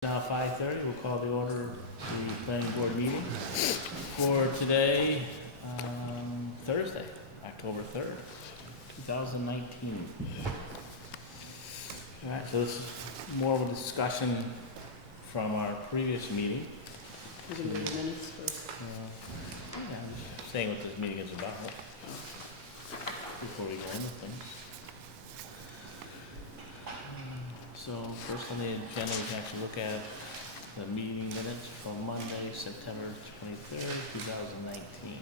Now 5:30, we'll call the order the planning board meeting for today, Thursday, October 3rd, 2019. All right, so this is more of a discussion from our previous meeting. We're gonna do minutes first. Yeah, I'm just saying what this meeting is about before we go into things. So first on the agenda, we have to look at the meeting minutes from Monday, September 23rd, 2019.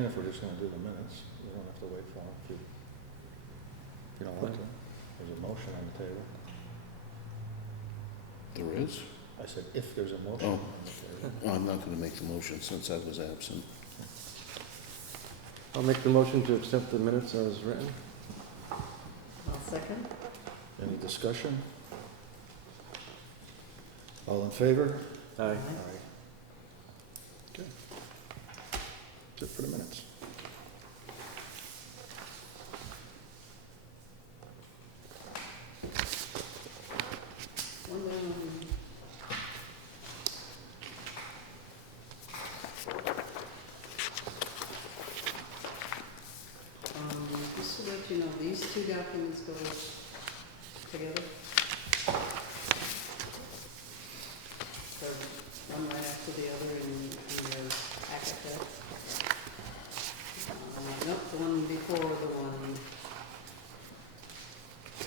can if we're just gonna do the minutes. We don't have to wait for them if you don't want to. There's a motion on the table. There is? I said if there's a motion Oh. on the table. Oh, I'm not gonna make the motion since I was absent. I'll make the motion to accept the minutes as written. I'll second. Any discussion? All in favor? Aye. Okay. That's it for the minutes. One down. Just to let you know, these two documents go together. They're one right after the other in your packet there. Nope, the one before the one.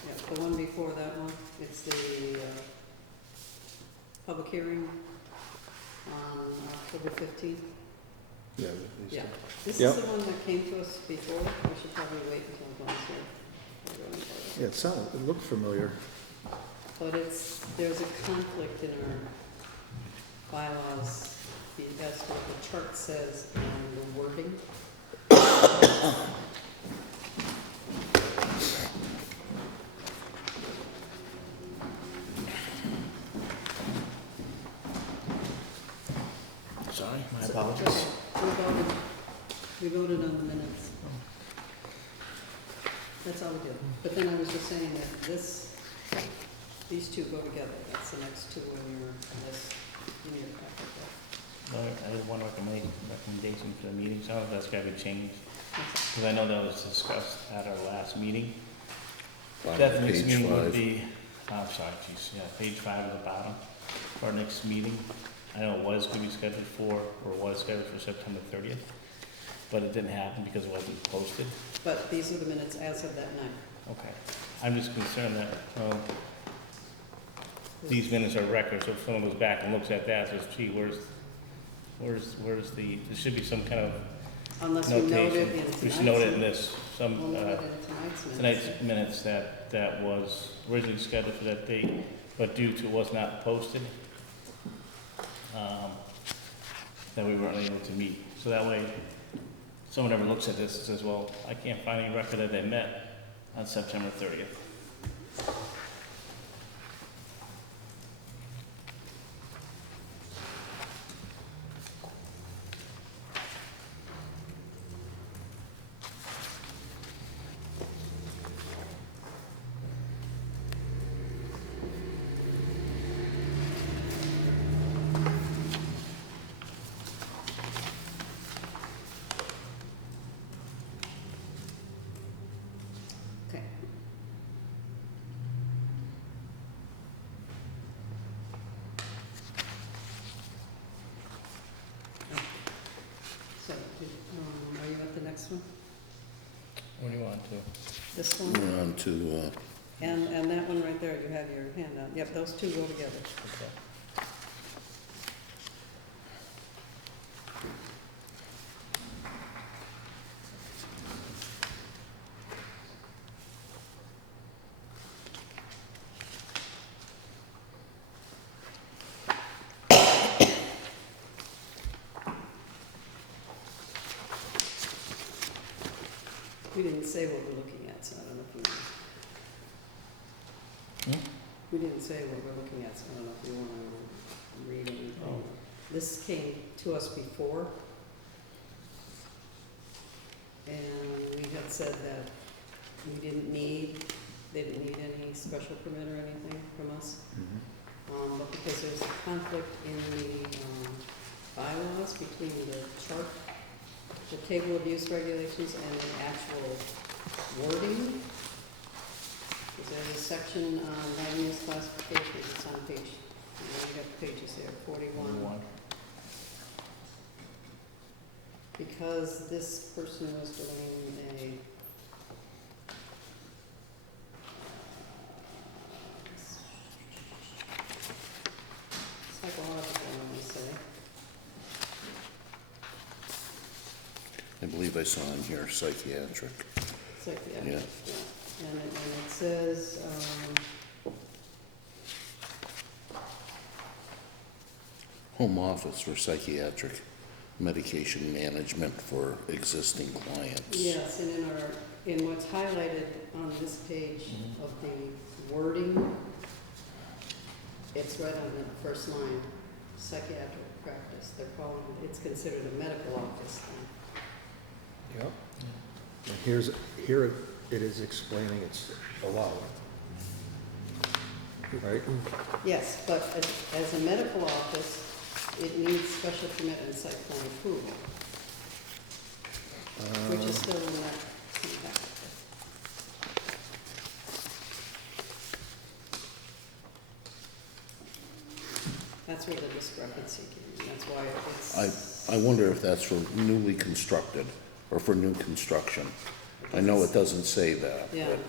Yep, the one before that one, it's the, public hearing on October 15th. Yeah. these Yeah. two. This Yep. is the one that came to us before, we should probably wait until it goes here. Yeah, it looked familiar. But there's a conflict in our bylaws, as to what the chart says and the wording. Sorry, my So- apologies. We voted on the minutes. That's all we did. But then I was just saying that these two go together. That's the next two in your list, in your packet there. I had one recommendation for the meeting, so that's gotta be changed, That's because I know that was discussed at our last meeting. Bottom That of next page meeting would 5. be, I'm sorry, geez, yeah, page 5 at the bottom, for our next meeting. I know it was gonna be scheduled for, or was scheduled for September 30th, but it didn't happen because it wasn't posted. But these are the minutes as of that night. Okay. I'm just concerned that, these minutes are records, so if someone goes back and looks at that, says, gee, where's the, there should be some kind of Unless we note it notation. in tonight's. We should note it in this, We'll some, note it in tonight's minutes that was originally scheduled for that date, but due to it was not posted, that we weren't able to meet. So that way, someone ever looks at this and says, well, I can't find any record that they met on September 30th. Okay. So, are you at the next one? What do you want to? This one? We're on to, And that one right there, you have your handout. Yep, those two go together. Okay. We didn't say what we're looking at, so I don't know if you. Hmm? We didn't say what we're looking at, so I don't know if you wanna read anything. Oh. This came to us before. And we had said that we didn't need, they didn't need any special permit or anything from us. But because there's a conflict in the, bylaws between the chart, the table of use regulations and the actual wording. There's a section on land use classification, it's on page, you got the pages there, 41. Because this person was doing a psychological, I want to say. I believe I saw in here psychiatric. Psychiatric, Yeah. yeah. And it says, Home office for psychiatric medication management for existing clients. yes, and in what's highlighted on this page Mhm. of the wording, it's right on the first line, psychiatric practice. They're calling it, it's considered a medical office then. Yep. And here it is explaining it's allowed. Right? Yes, but as a medical office, it needs special permit and site plan approval, which is still in that same packet. That's where the discrepancy came, that's why it's. I wonder if that's for newly constructed or for new construction. I know it doesn't say that, Yeah, but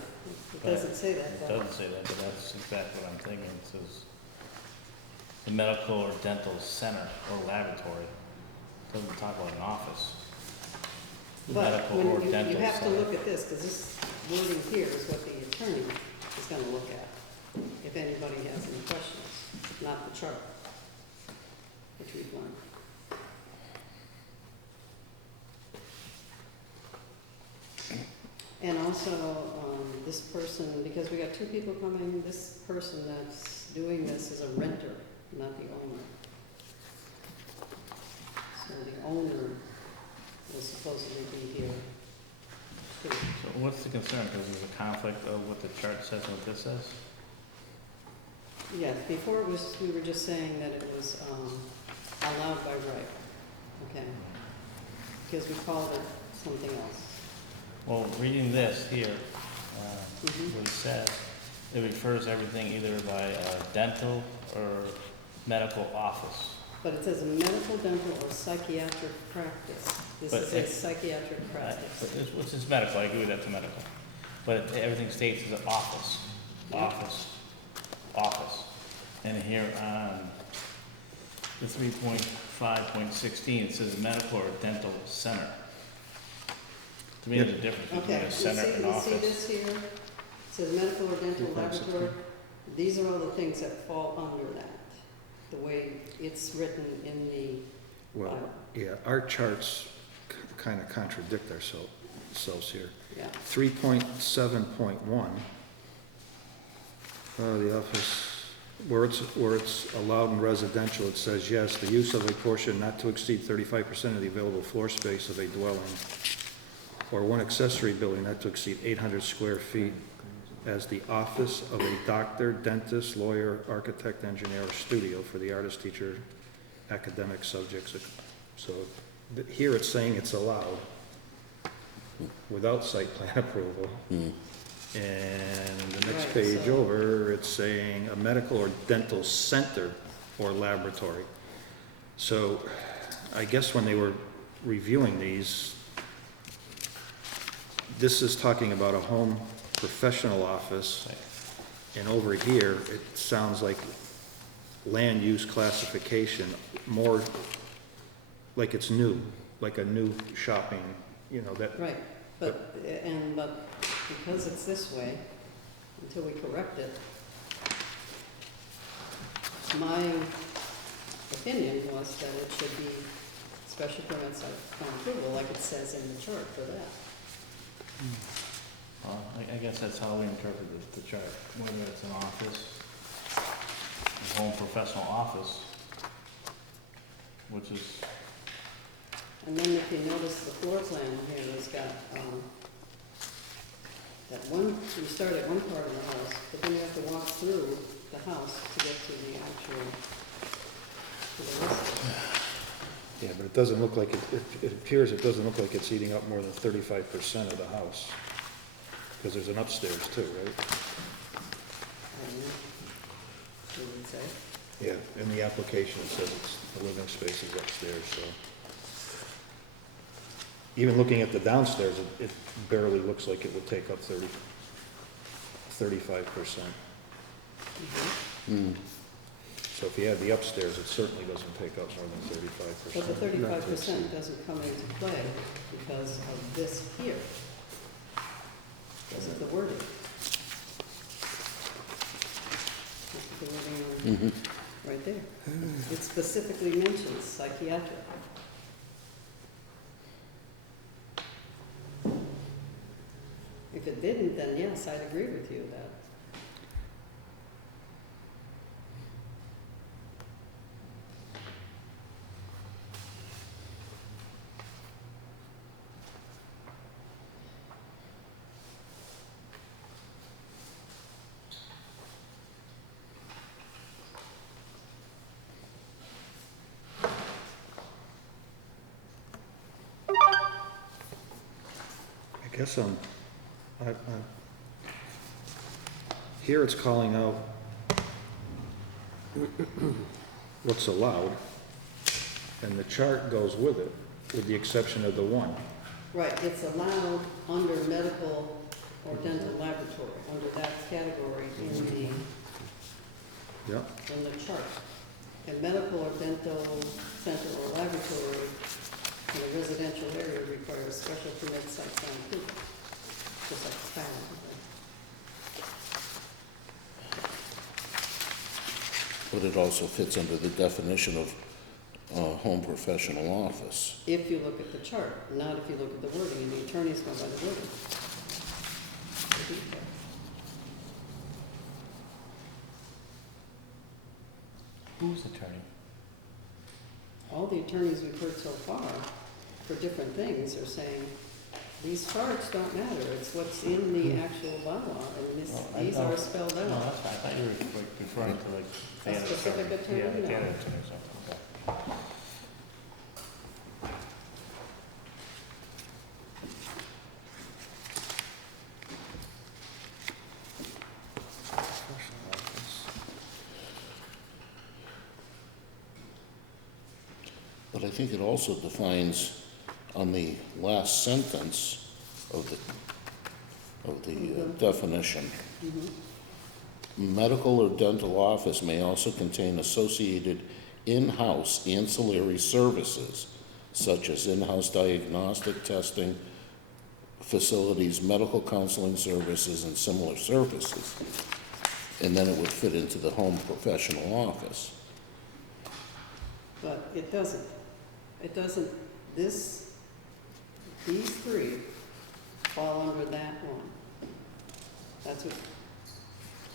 it doesn't say that, It though. doesn't say that, but that's exactly what I'm thinking. It says the medical or dental center or laboratory. It doesn't talk about an office. But Medical when or you dental have to center. look at this, because this wording here is what the attorney is gonna look at, if anybody has any questions, not the chart, which we've learned. And also, this person, because we got two people coming, this person that's doing this is a renter, not the owner. So the owner will supposedly be here too. So what's the concern? Because there's a conflict of what the chart says and what this says? Yes, before it was, we were just saying that it was allowed by right, okay? Because we called it something else. Well, reading this here, Mhm. what it says, it refers everything either by dental or medical office. But it says a medical, dental, or psychiatric practice. This But is a it- psychiatric But practice. it's medical, I agree with that, it's medical. But everything states is an office, Yeah. office. And here on the 3.5.16, it says medical or dental center. To me, there's a difference between Okay, a center and you see office. this here? It says medical or dental laboratory. These are all the things that fall under that, the way it's written in the Well, bylaw. yeah, our charts kind of contradict ourselves here. Yeah, 3.7.1, the office, where it's allowed in residential, it says, yes, the use of a portion not to exceed 35% of the available floor space of a dwelling or one accessory building not to exceed 800 square feet as the office of a doctor, dentist, lawyer, architect, engineer, or studio for the artist, teacher, academic subjects. So here it's saying it's allowed without site plan approval. Hmm. And the next Right, page so- over, it's saying a medical or dental center or laboratory. So I guess when they were reviewing these, this is talking about a home professional office. And over here, it sounds like land use classification, more like it's new, like a new shopping, you know, that, right, but because it's this way, until we correct it, my opinion was that it should be special permit site plan approval, like it says in the chart for that. Well, I guess that's how we interpret the chart, whether it's an office, a home professional office, which is, And then if you notice the floor plan here has got, that one, you start at one part of the house, but then you have to walk through the house to get to the actual, to the rest. yeah, but it doesn't look like, it appears it doesn't look like it's eating up more than 35% of the house. Because there's an upstairs too, right? I don't know. What would it say? Yeah, in the application, it says it's, the living space is upstairs, so. Even looking at the downstairs, it barely looks like it would take up 35%. Mhm. Hmm. So if you add the upstairs, it certainly doesn't take up more than 35%. But the 35% doesn't come into play because of this here. Because of the wording. Look at the wording on, right there. It specifically mentions psychiatric. If it didn't, then yes, I'd agree with you that. I guess here it's calling out what's allowed, and the chart goes with it, with the exception of the one. Right, it's allowed under medical or dental laboratory, under that category Yep. in the chart. And medical or dental center or laboratory in a residential area requires special permit site plan approval, just like a town. But it also fits under the definition of home professional office. If you look at the chart, not if you look at the wording, and the attorneys go by the wording. Who's attorney? All the attorneys we've heard so far for different things are saying, these charts don't matter, it's what's in the actual bylaw, and this, Well, I these thought- are spelled No, out. that's fine. I thought you were like referring to like. the A other specific attorney? Yeah, the No. other attorney or something, okay. But I think it also defines on the last sentence of the definition, medical or dental office may also contain associated in-house ancillary services such as in-house diagnostic testing facilities, medical counseling services, and similar services. And then it would fit into the home professional office. But it doesn't. It doesn't, these three fall under that one. That's what,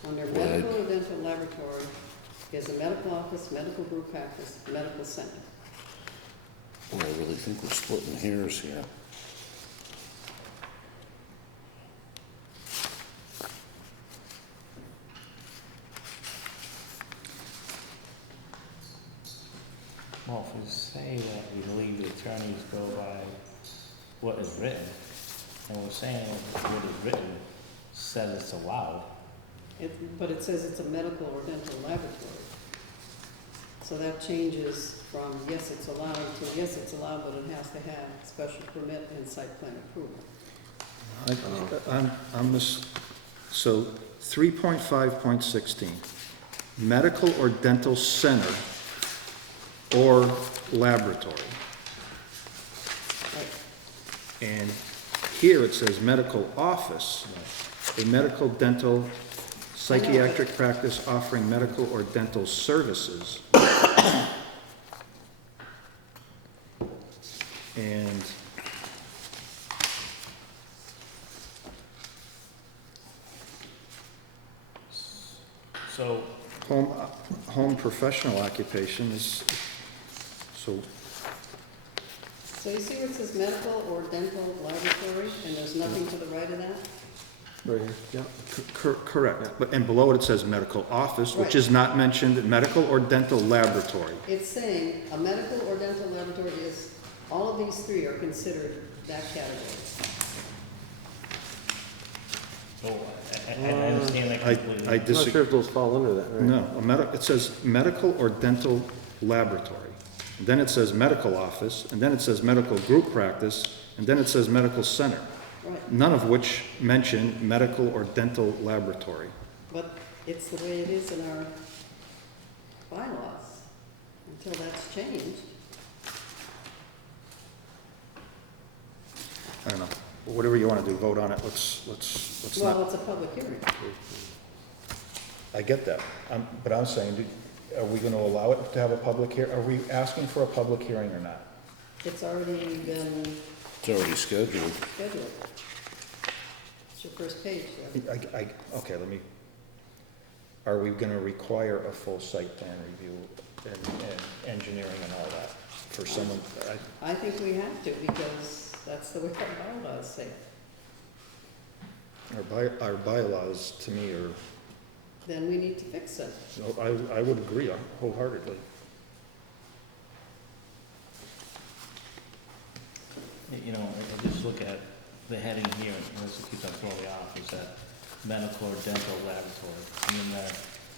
under Right. medical or dental laboratory is a medical office, medical group practice, medical center. Well, I really think we're splitting hairs here. Well, if we say that we believe the attorneys go by what is written, and we're saying what is written says it's allowed, But it says it's a medical or dental laboratory. So that changes from yes, it's allowed to yes, it's allowed, but it has to have special permit and site plan approval. So 3.5.16, medical or dental center or laboratory. Right. And here it says medical office, a medical dental psychiatric practice offering medical or dental services. And so, home professional occupation is, so, So you see where it says medical or dental laboratory, and there's nothing to the right of that? Right here, yeah. correct. But, and below it, it says medical office, which is not mentioned, medical or dental laboratory. It's saying a medical or dental laboratory is, all of these three are considered that category. so I understand that I completely. I'm not disagree. sure if those fall under that, right? No, it says medical or dental laboratory. Then it says medical office, and then it says medical group practice, and then it says medical center. Right, None of which mention medical or dental laboratory. but it's the way it is in our bylaws until that's changed. I don't know, whatever you wanna do, vote on it, let's Well, not, it's a public hearing. I get that, but I'm saying, are we gonna allow it to have a public are we asking for a public hearing or not? It's already been It's already scheduled. scheduled. It's your first page there. Okay, are we gonna require a full site plan review and engineering and all that for someone? I think we have to, because that's the way our bylaws say. Our bylaws, to me, are, Then we need to fix it. I would agree wholeheartedly. You know, I just look at the heading here, and this keeps on throwing me off, is that medical or dental laboratory. And then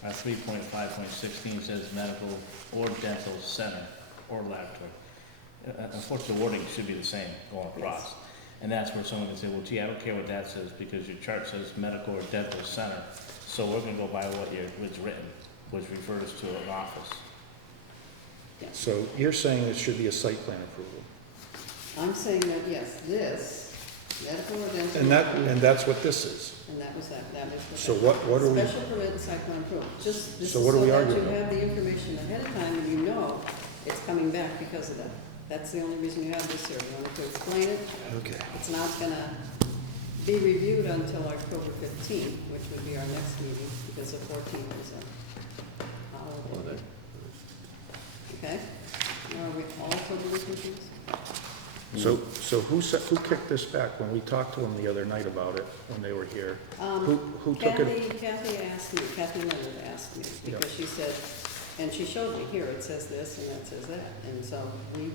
our 3.5.16 says medical or dental center or laboratory. Unfortunately, the wording should be the same going across. And that's where someone can say, well, gee, I don't care what that says, because your chart says medical or dental center. So we're gonna go by what's written, which refers to an office. So you're saying it should be a site plan approval? I'm saying that, yes, this, medical or dental. And that's what this is? And that was that was what. So what are we? Special permit and site plan approval, just, this is So so what are we that arguing you about? have the information ahead of time and you know it's coming back because of that. That's the only reason you have this here, you wanted to explain it. Okay. It's not gonna be reviewed until October 15th, which would be our next meeting, because the 14th is a holiday. Okay? Now, are we all totally confused? So who kicked this back? When we talked to them the other night about it, when they were here, who took it? Kathy asked me, Kathy Leonard asked me, because she said, and she showed me, here, it says this and that says that, and so we went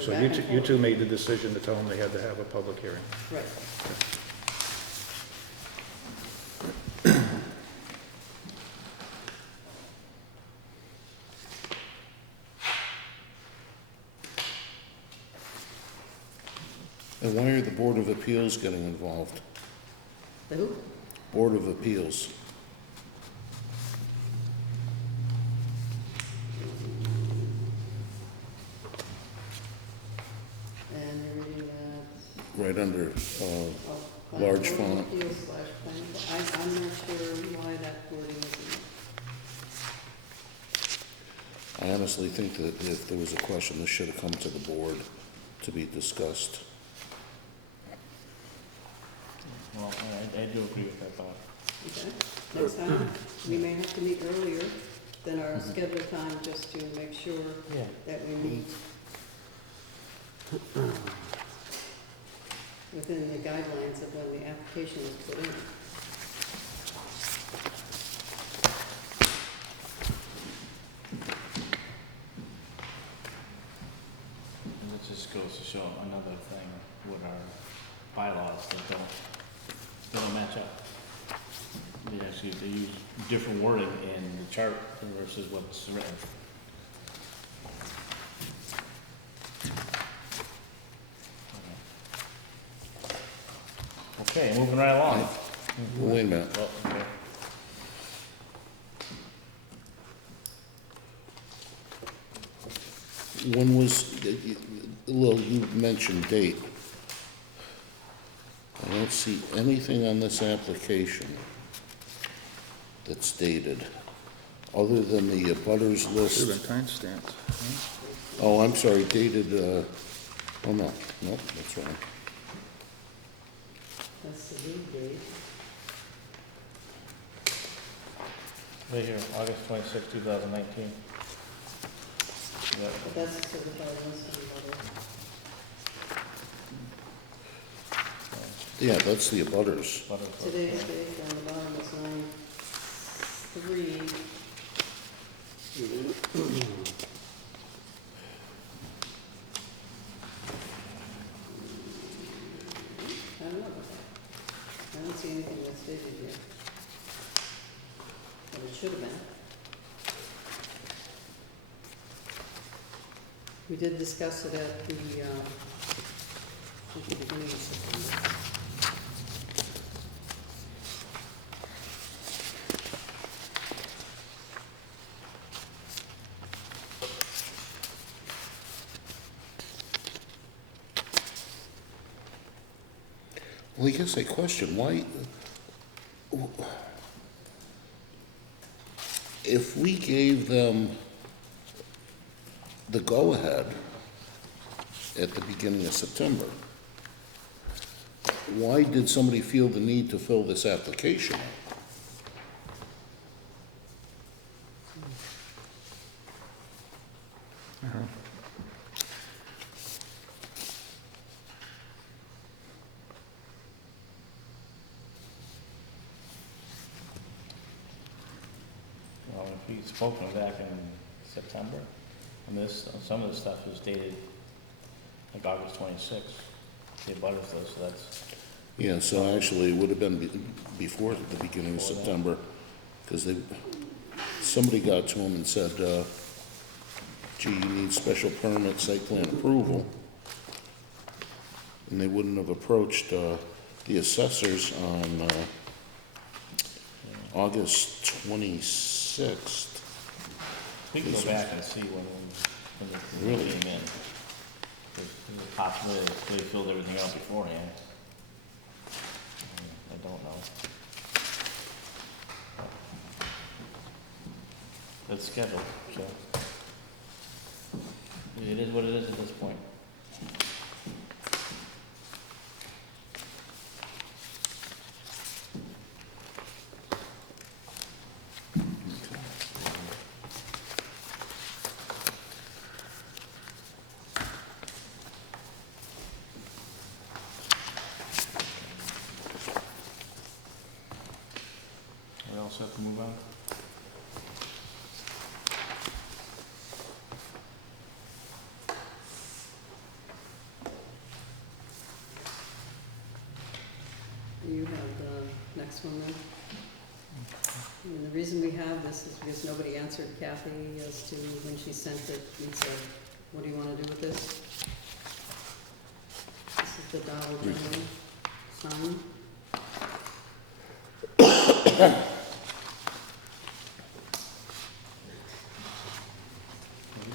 So back and you forth. two made the decision to tell them they had to have a public hearing? Right. And why are the Board of Appeals getting involved? The who? Board of Appeals. And you're reading that, Right under, oh. Large Board of font. Appeals / planning board. I'm not sure why that wording is in there. I honestly think that if there was a question, this should have come to the board to be discussed. Well, I do agree with that thought. Okay, next time, we may have to meet earlier than our scheduled time, just to make sure Yeah. that we meet within the guidelines of when the application is put in. And it just goes to show another thing with our bylaws that don't match up. They use different wording in the chart versus what's written. Okay, moving right along. Wait a minute. Well, okay. When was, Lil, you mentioned date. I don't see anything on this application that's dated, other than the abutters Should list. have been timestamped. Oh, I'm sorry, dated, oh, no, that's wrong. That's the due date. Right here, August 26, 2019. Yeah. But that's the certified list of Yeah, that's the abutters. Butters. today's date on the bottom is 9/3. I don't know about that. I don't see anything that's dated here. But it should have been. We did discuss it at the beginning of September. Well, I guess I question, why, if we gave them the go-ahead at the beginning of September, why did somebody feel the need to fill this application out? Well, if we spoke to them back in September, and this, some of the stuff is dated like August 26th, the abutters list, so that's, Yeah, so actually, it would have been before the beginning of Before that. September, because somebody got to them and said, gee, you need special permit, site plan approval. And they wouldn't have approached, the assessors on, August 26th. we can go back and see when it really came in. There's a possibility that they filled everything out beforehand. I don't know. It's scheduled, so. It is what it is at this point. We all set to move on? You have the next one then? And the reason we have this is because nobody answered Kathy as to when she sent it and said, what do you want to do with this? This is the Dollar General sign.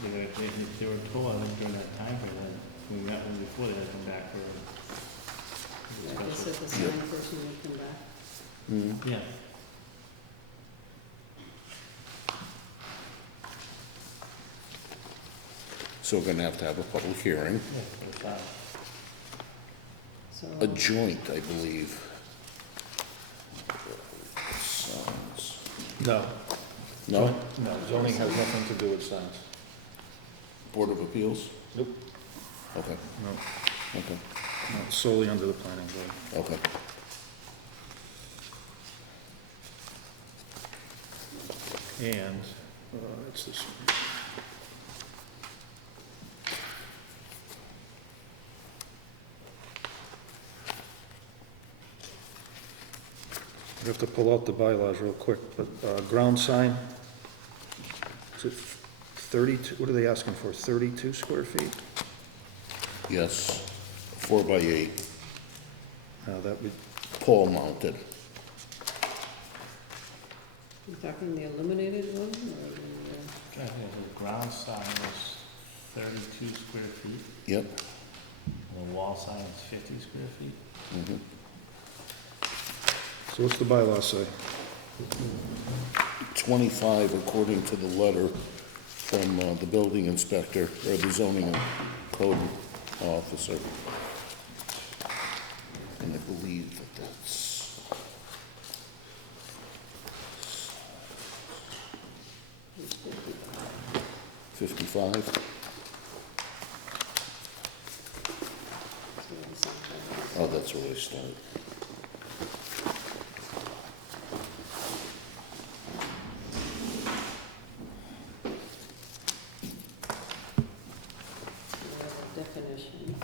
They were told, I think, during that time frame, that we met them before, they had to come back for I a guess special. if the sign person would come back. Mm. Yeah. So we're gonna have to have a public hearing, Yeah, for the sign. So, a joint, I believe. Sounds- No. No? No, zoning has nothing to do with signs. Board of Appeals? Nope. Okay, No, okay, no, solely under the planning board. okay. And, it's this one. I have to pull out the bylaws real quick, but, ground sign, is it 32, what are they asking for, 32 square feet? Yes, 4x8, That would, pole mounted. you talking the illuminated one or the, I think the ground sign was 32 square feet, Yep. and the wall sign is 50 square feet. Mhm. so what's the bylaw say? 25 according to the letter from the building inspector, or the zoning code officer. And I believe that that's, 55? so it's something. Oh, that's where I start. Definitions.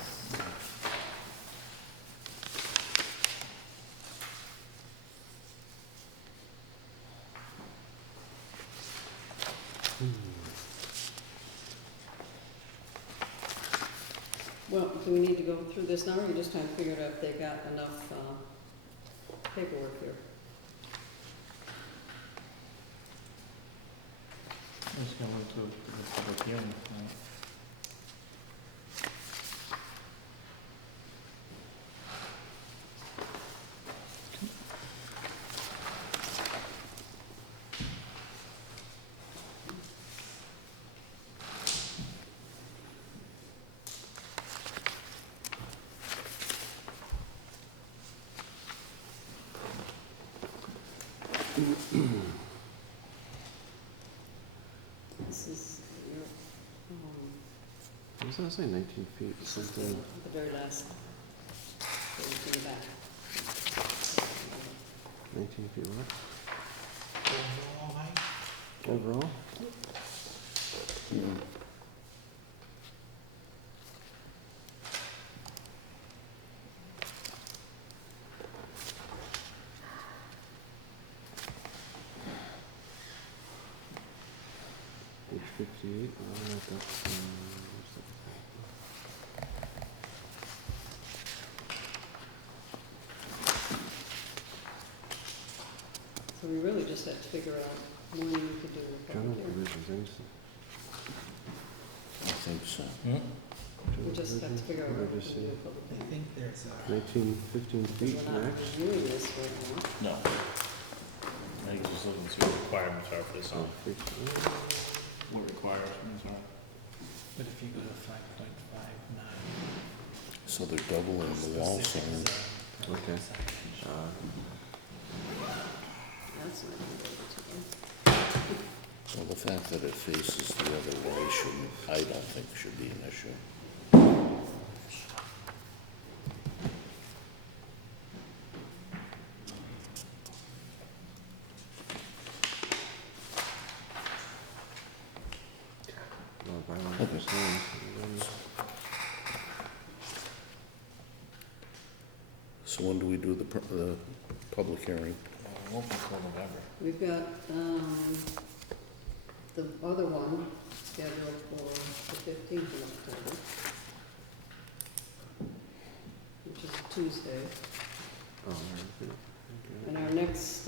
Well, do we need to go through this now, or you just trying to figure out if they got enough paperwork here? Just gonna wait till the public hearing. What's that say, 19 feet, The something? very last page in the back. 19 feet what? Overall? Hmm. Page 58, that's, what's So we really just had to figure out when we could do a that? General public hearing. provisions, I think so. We just have to figure out when we Just can do a public I hearing. think there's a, 19, 15 Because feet we're not max? reviewing this right now. No. I think it's just looking to see what the requirements are for this, Oh, feet. what requirements are. but if you go to 5.59. So they're doubling the wall sign. Okay. That's not gonna be able to do. Well, the fact that it faces the other way shouldn't, I don't think should be an issue. Well, bylaw for signs. So when do we do the public hearing? It won't be till November. We've got, the other one scheduled for the 15th of October, which is a Tuesday. Oh, right, okay. And our next,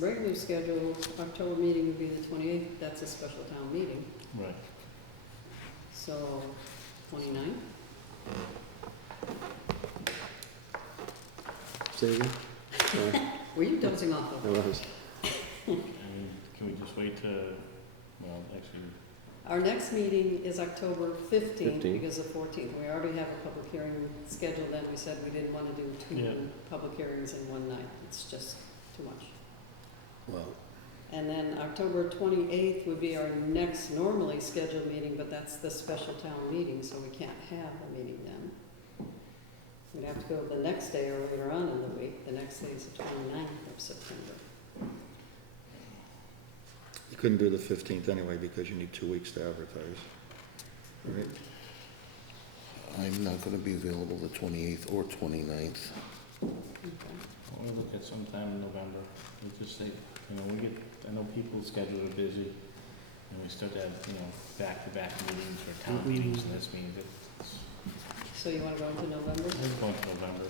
regular scheduled October meeting would be the 28th. That's a special town meeting. Right. So, 29th? Say again? Sorry, Were you dozing off I of? was. And can we just wait to, well, actually, Our next meeting is October 15th 15th. because the 14th. We already have a public hearing scheduled, and we said we didn't want to do Yeah. two public hearings in one night. It's just too much. Well, And then October 28th would be our next normally scheduled meeting, but that's the special town meeting, so we can't have a meeting then. We'd have to go the next day or later on in the week. The next day is the 29th of September. You couldn't do the 15th anyway because you need 2 weeks to advertise. Right? I'm not gonna be available the 28th or 29th. Okay. I want to look at sometime in November. We just say, you know, we get, I know people's schedules are busy, and we start to have, you know, back-to-back meetings or town meetings, and this means it's, So you want to go into November? it's going to November.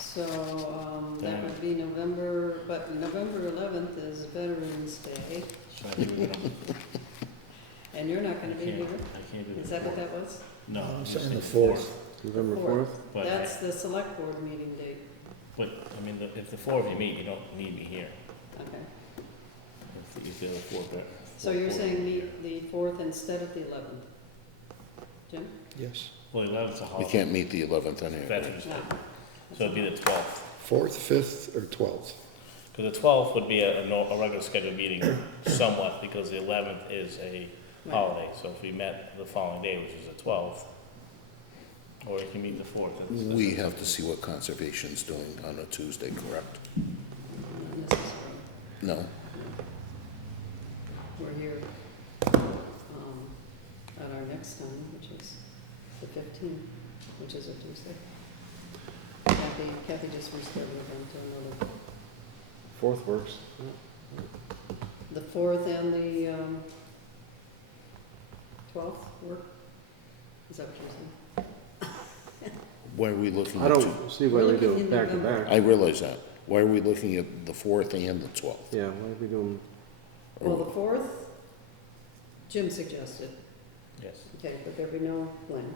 So, that would be November, but November 11th is Veterans Day, So I think we're gonna, and you're not I gonna be can't, here? I can't do the Is that what fourth. that was? No, I'm I'm saying saying the the 4th. fourth. November Fourth. 4th? But, That's the select board meeting date. but, I mean, if the four of you meet, you don't need me here. Okay. If the other four, So you're saying meet the 4th instead of the 11th? Jim? Yes. well, 11th's a We holiday. can't meet the 11th anyway. Veterans Day, No. so it'd be the 12th. 4th, 5th, or 12th? Because the 12th would be a regular scheduled meeting somewhat, because the 11th is a holiday. So if we met the following day, which is the 12th, or you can meet the 4th. that's- We have to see what conservation's doing on a Tuesday, correct? Not necessarily. No? We're here, at our next time, which is the 15th, which is a Tuesday. Kathy just rescheduled them to another, 4th works. the 4th and the, 12th work? Is that what you're saying? Why are we looking I at two? don't see why We're we looking do in it back to November. back. I realize that. Why are we looking at the 4th and the 12th? Yeah, why are we doing, Well, the 4th, Jim suggested, Yes. okay, but there'd be no plan.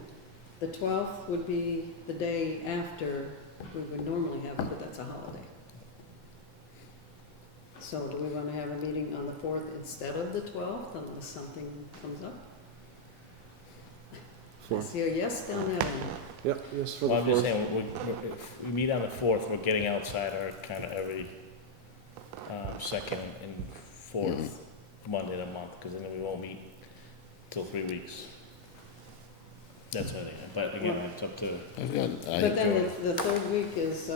The 12th would be the day after we would normally have, but that's a holiday. So do we want to have a meeting on the 4th instead of the 12th unless something comes up? I 4th? see a yes down that end. Yep, yes for the Well, I'm just 4th. saying, if we meet on the 4th, we're getting outside our kind of every second and fourth Monday of the month, because then we won't meet till 3 weeks. That's what I, but again, it's up to, I've got, But then the third week is,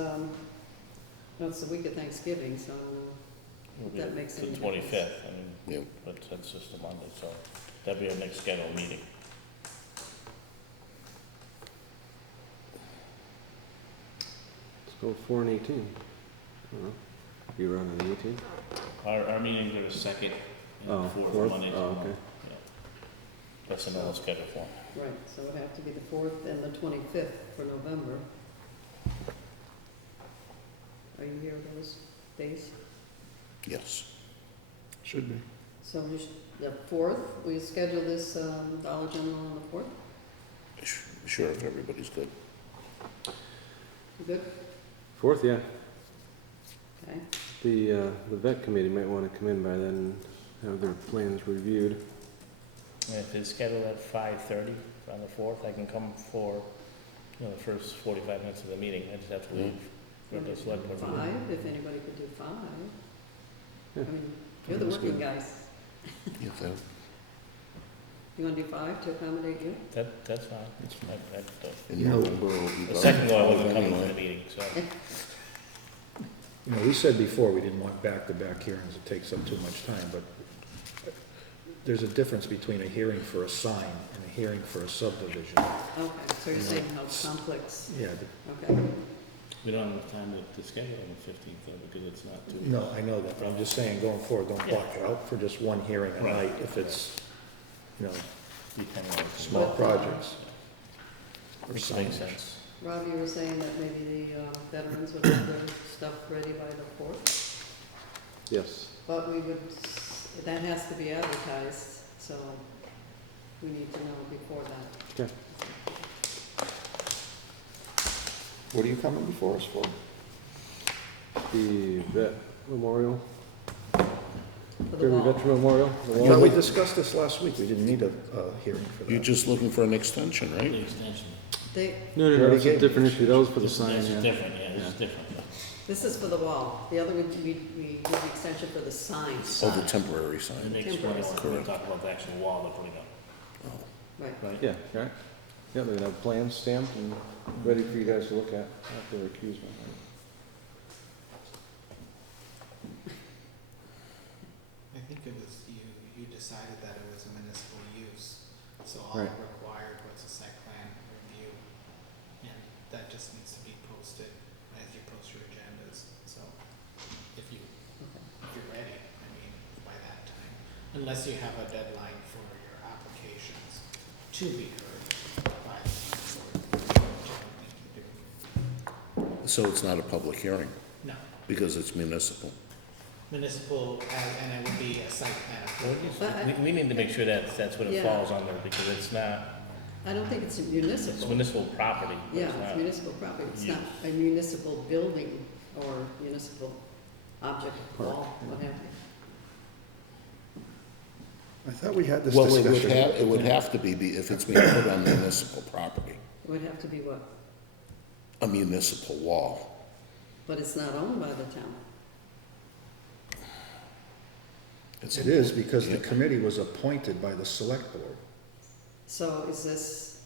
that's the week of Thanksgiving, so that makes the any twenty-fifth, difference. I mean, yeah, but that's just a Monday, so that'd be our next scheduled meeting. Let's go 4 and 18. I don't know. You around on the 18th? Our meetings are the second Oh, and fourth fourth? Mondays. Oh, of the okay. month. Yeah. That's another schedule for. Right, so it would have to be the 4th and the 25th for November. Are you here those days? yes. Should be. So the 4th, we schedule this Dollar General on the 4th? Sure, if everybody's good. You good? 4th, yeah. Okay. The vet committee might want to come in by then and have their plans reviewed. And if it's scheduled at 5:30 on the fourth, I can come for, the first 45 minutes of the meeting, I just have to leave for the select board. meeting. 5, if anybody could do 5. I Yeah. mean, you're the That's working good. guys. If that, You want to do 5 to accommodate you? That's fine. in Yeah. November, it'll be The about second one, I 12 wasn't coming to anyway. the meeting, so. You know, we said before, we didn't want back-to-back hearings, it takes up too much time, but there's a difference between a hearing for a sign and a hearing for a subdivision. Okay, so you're saying how complex, Yeah, okay. We don't have enough time to schedule on the 15th, though, because it's not too. no, I know that, but I'm just saying, going forward, don't block it out for just one hearing a Right. night if it's, you know, Depending on. small But, projects. Or Which signage. makes sense. Rob, you were saying that maybe the veterans would have their stuff ready by the 4th? Yes. But we would, that has to be advertised, so we need to know before that. Okay. What are you coming before us for? The vet memorial, For the Granby wall. Veteran Memorial. The I wall. thought we discussed this last week, we didn't need a hearing for that. You're just looking for an extension, The right? extension. They, No, You already that's a gave different me issue. That was for the This sign, is yeah. different, yeah, this is different. this is for the wall. The other one, we did the extension for the sign. Oh, the temporary The sign. next Temporary. one, we're gonna Correct. talk about the actual wall they're putting up, Right. right? Yeah, right. Yeah, they're gonna have plans stamped and ready for you guys to look at after the recusement. I think it was you decided that it was a municipal use, so all Right. it required was a site plan review. And that just needs to be posted as you post your agendas, so if you're ready, I mean, by that time. Unless you have a deadline for your applications to be heard by the board, which I don't think you do. So it's not a public hearing, No, because it's municipal. municipal, and it would be a site plan approval. But We need to make sure that that's what it Yeah. falls under, because it's not, I don't think it's it's municipal. municipal property, but Yeah, it's it's not. municipal property. It's not use. a municipal building or municipal object, Park, wall, what have you. I thought we had this Well, it discussion. would have to be if it's being put on municipal property, It would have to be what? a municipal wall. But it's not owned by the town. It's It is, because the Yeah. committee was appointed by the select board, So is this?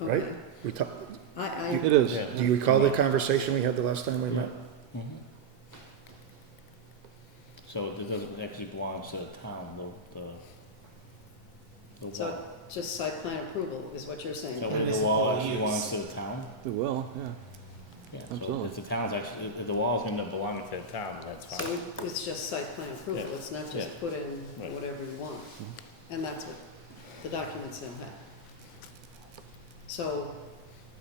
right? Okay. We talked, It is. Yeah. do you recall the conversation we had the last time we met? Mhm. So it doesn't actually belong to the town, the So wall. just site plan approval is what you're saying? So when the municipal wall actually use. belongs to the town? It will, yeah. Yeah, so Absolutely. if the town's actually, if the wall's gonna belong to the town, that's So fine. it's just site plan approval, Yeah. it's not just Yeah. put in Right. whatever you want. And that's what the documents don't have. So,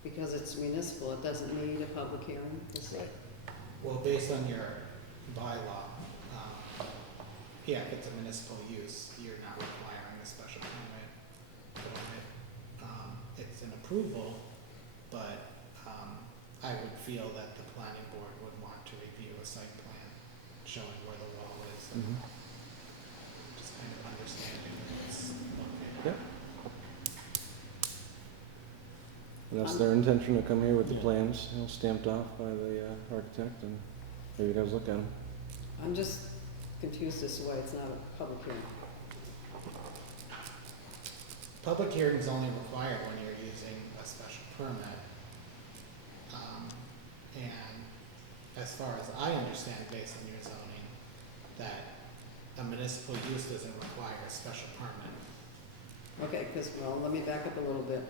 because it's municipal, it doesn't need a public hearing? Right. Well, based on your bylaw, yeah, if it's a municipal use, you're not requiring a special permit for it. It's an approval, but, I would feel that the planning board would want to review a site plan showing where the wall is and Mhm. just kind of understanding where it's located. Yep. And that's their intention to come here with the Yeah. plans, stamped off by the architect, and have you guys look at them. I'm just confused as to why it's not a public hearing. public hearing is only required when you're using a special permit. And as far as I understand, based on your zoning, that a municipal use doesn't require a special permit. Okay, because, well, let me back up a little bit.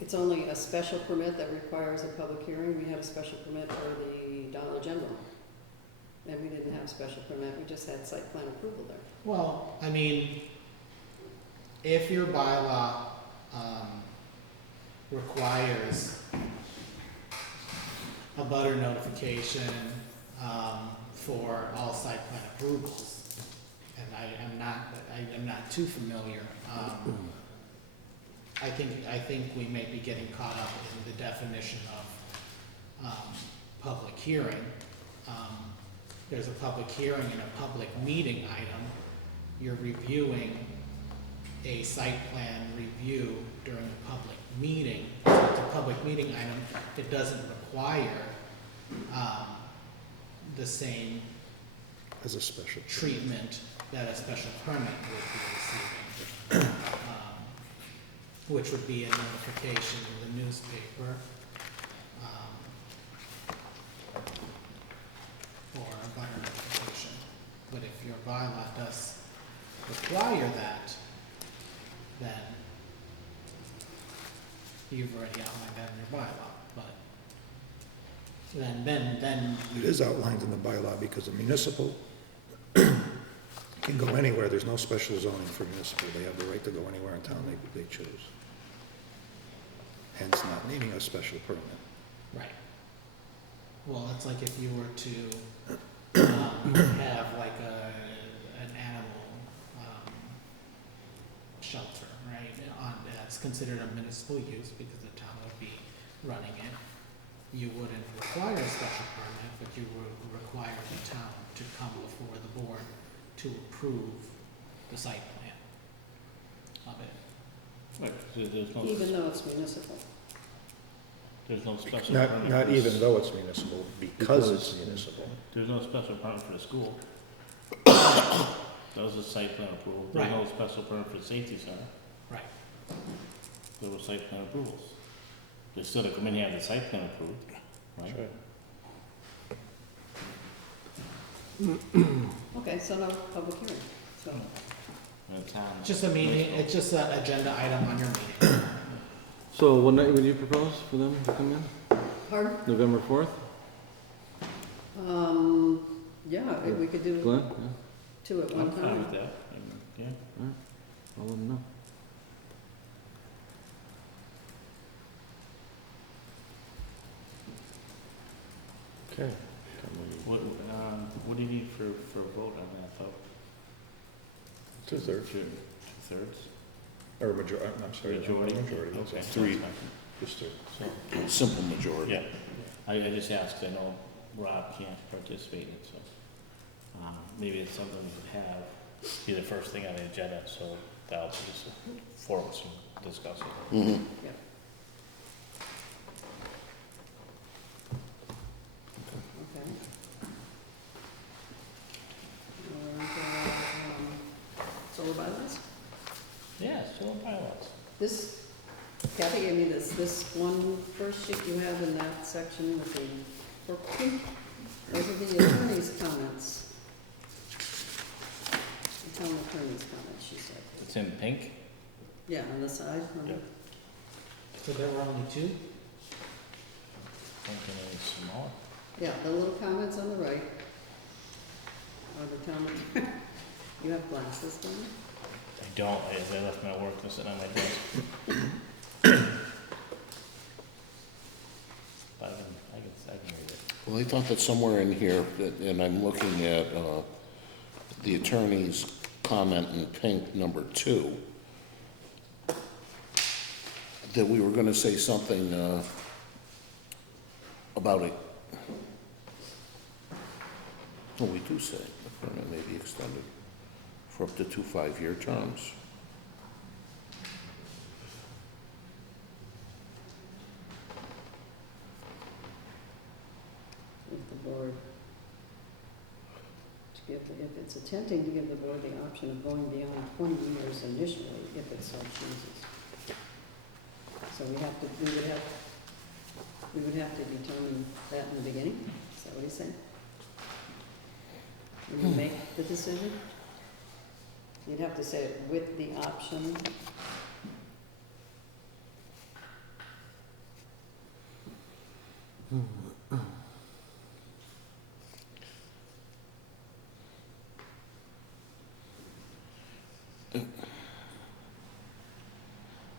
It's only a special permit that requires a public hearing. We had a special permit for the Dollar General. And we didn't have a special permit, we just had site plan approval there. Well, I mean, if your bylaw, requires a butter notification, for all site plan approvals, and I'm not too familiar, I think we may be getting caught up in the definition of, public hearing. There's a public hearing and a public meeting item. You're reviewing a site plan review during a public meeting. So it's a public meeting item. It doesn't require, the same As a special. treatment that a special permit would be receiving. Which would be a notification in the newspaper, or a butter notification. But if your bylaw does require that, then you've already outlined that in your bylaw, but then It is outlined in the bylaw because a municipal can go anywhere. There's no special zoning for municipal. They have the right to go anywhere in town they choose. Hence not needing a special permit. right. Well, it's like if you were to, have like an animal, shelter, right? That's considered a municipal use because the town would be running it. You wouldn't require a special permit, but you would require the town to come before the board to approve the site plan of it. Right, 'cause there's no, Even though it's municipal. there's no special permit. Not for even this- though it's municipal, because it's municipal. There's no special permit for the school. That was a site plan approval. There's no special permit for the safety center. Right. There were site plan approvals. They still have to come in here and have the site plan approved, right? Okay, so no public hearing, so. And the town- It's just a meeting, it's just an agenda item on your meeting. So what night would you propose for them to come in? Pardon? November 4th? Yeah, we could do Glenn? Yeah, two at I'm one fine time. with that. Yeah. I'll let them know. Okay. What do you need for a vote on that, vote? 2/3, 2/3? or majority, I'm sorry. Majority? Majority, that's Okay. all. Three. Just three. So, Simple majority. yeah, I just asked, I know Rob can't participate in it, so, maybe it's something we could have, be the first thing on the agenda, so that'll be just four of us can discuss it. Mhm. Okay. And, solar bylaws? Yeah, so bylaws. This, Kathy gave me this one first sheet you have in that section with the purple. Those are the attorney's comments. The town attorney's comments, she said. It's in pink? Yeah, on the side, on the- Yep. So there were only two? Something any smaller? yeah, the little comments on the right are the town attorney. You have glasses, don't you? I don't, I left my work sitting on my desk. But I can read it. Well, I thought that somewhere in here, and I'm looking at the attorney's comment in pink number 2, that we were gonna say something about it. Oh, we do say the permit may be extended for up to 2 5-year terms. With the board if it's attempting to give the board the option of going beyond 20 years initially, if it so chooses. So we would have to determine that in the beginning, is that what he's saying? When you make the decision? You'd have to say it with the option.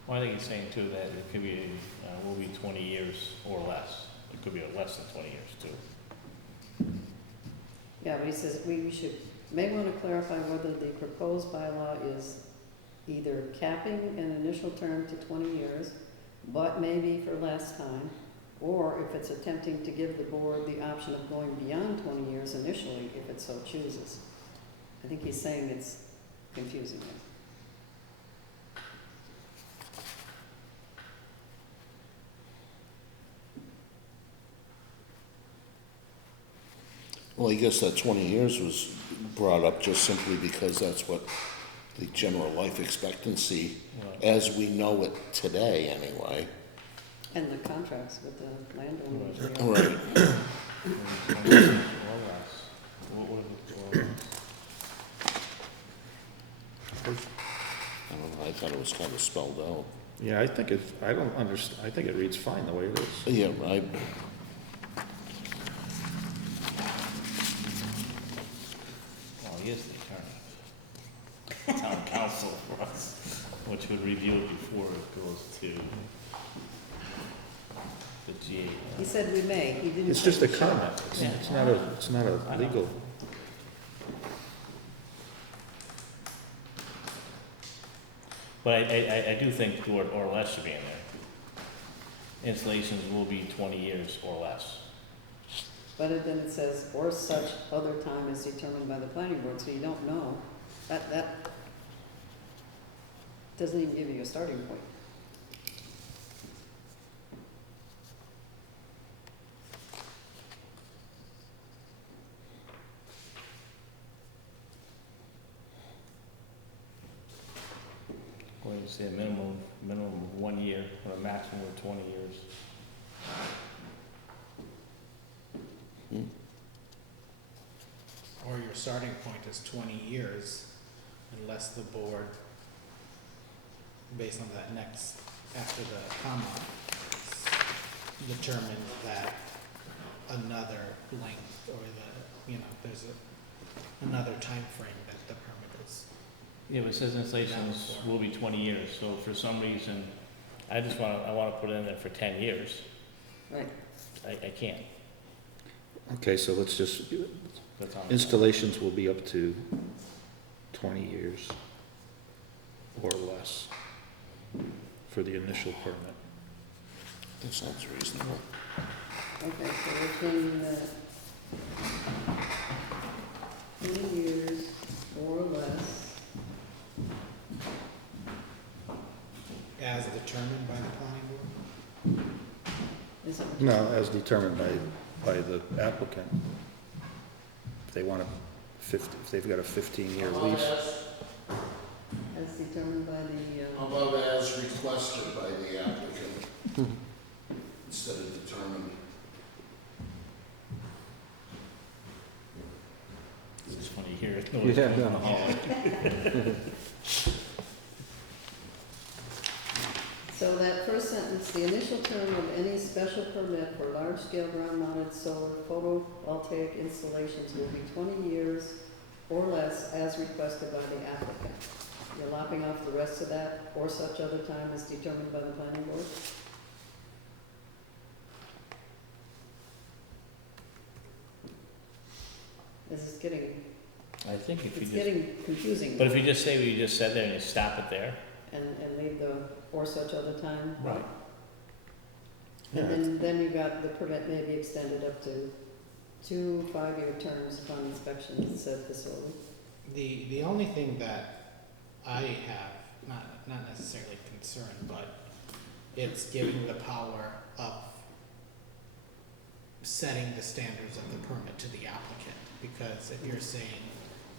Well, I think he's saying too that it could be, will be 20 years or less. It could be less than 20 years too. Yeah, but he says may want to clarify whether the proposed bylaw is either capping an initial term to 20 years, but maybe for less time, or if it's attempting to give the board the option of going beyond 20 years initially, if it so chooses. I think he's saying it's confusing it. Well, I guess that 20 years was brought up just simply because that's what the general life expectancy, Right. as we know it today anyway. And the contracts with the landowners. Right. yeah. Right. Maybe 20 years or less. What if it's or less? I don't know, I thought it was kind of spelled out. Yeah, I think I don't understand, I think it reads fine the way it is. Yeah, Well, he is the attorney. Town council for us, which would review it before it goes to the GA. He said we may, he didn't. It's say just a we should. comment, it's not a legal. But I do think the word or less should be in there. Installations will be 20 years or less. But then it says, or such other time as determined by the planning board, so you don't know. That doesn't even give you a starting point. What do you say, minimum of 1 year or a maximum of 20 years? Or your starting point is 20 years unless the board, based on that next, after the comma, determined that another length or there's another time frame that the permit is. Yeah, but it says installations will be 20 years, so for some reason, I want to put it in there for 10 years. Right. I can't. Okay, so let's just, That's on. installations will be up to 20 years or less for the initial permit. that sounds reasonable. Okay, so we're changing that 20 years or less. As determined by the planning board? Is it? No, as determined by the applicant. If they want if they've got a 15-year lease. As determined by the, How about as requested by the applicant instead of determined? It's funny to hear it. Yeah, no. so that first sentence, the initial term of any special permit for large-scale ground-mounted solar photovoltaic installations will be 20 years or less as requested by the applicant. You're lopping off the rest of that, or such other time as determined by the planning board? This is getting, I think if you it's just, getting confusing. but if you just say what you just said there and you stop it there. And leave the or such other time? Right. Yeah, And then you got the permit may be extended up to 2 5-year terms upon inspection of said facility. The only thing that I have, not necessarily concern, but it's giving the power of setting the standards of the permit to the applicant. because if you're saying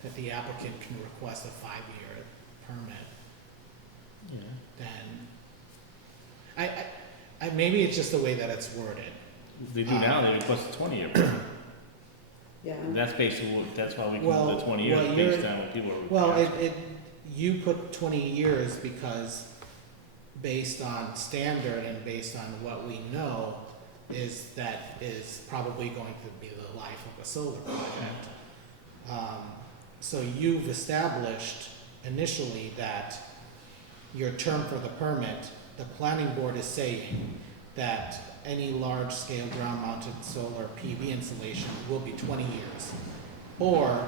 that the applicant can request a 5-year permit, Yeah. then maybe it's just the way that it's worded. They do now, they request a 20-year permit. Yeah, And that's basically what, that's why we come Well, to the 20 years, well, based you're- on what people are. Well, asking. you put 20 years because based on standard and based on what we know is that is probably going to be the life of a solar project. So you've established initially that your term for the permit, the planning board is saying that any large-scale ground-mounted solar PV installation will be 20 years, or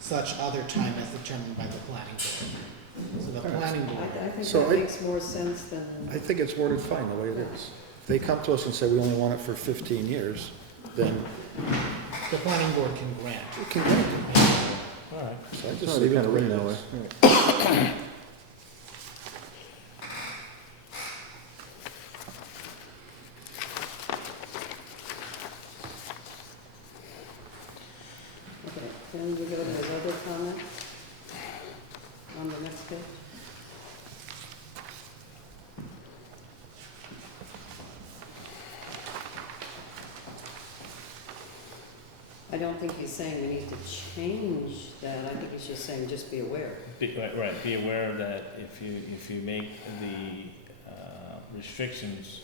such other time as determined by the planning board. So the planning board, I think So that I- makes more sense than, I think it's worded fine the way it is. If they come to us and say we only want it for 15 years, then the planning board can grant. we can grant it. All right. So I It's just already leave it kind the of way written it that way. is. Right. okay, then we go to his other comment on the next page. I don't think he's saying we need to change that, I think he's just saying just be aware. Right, be aware that if you make the restrictions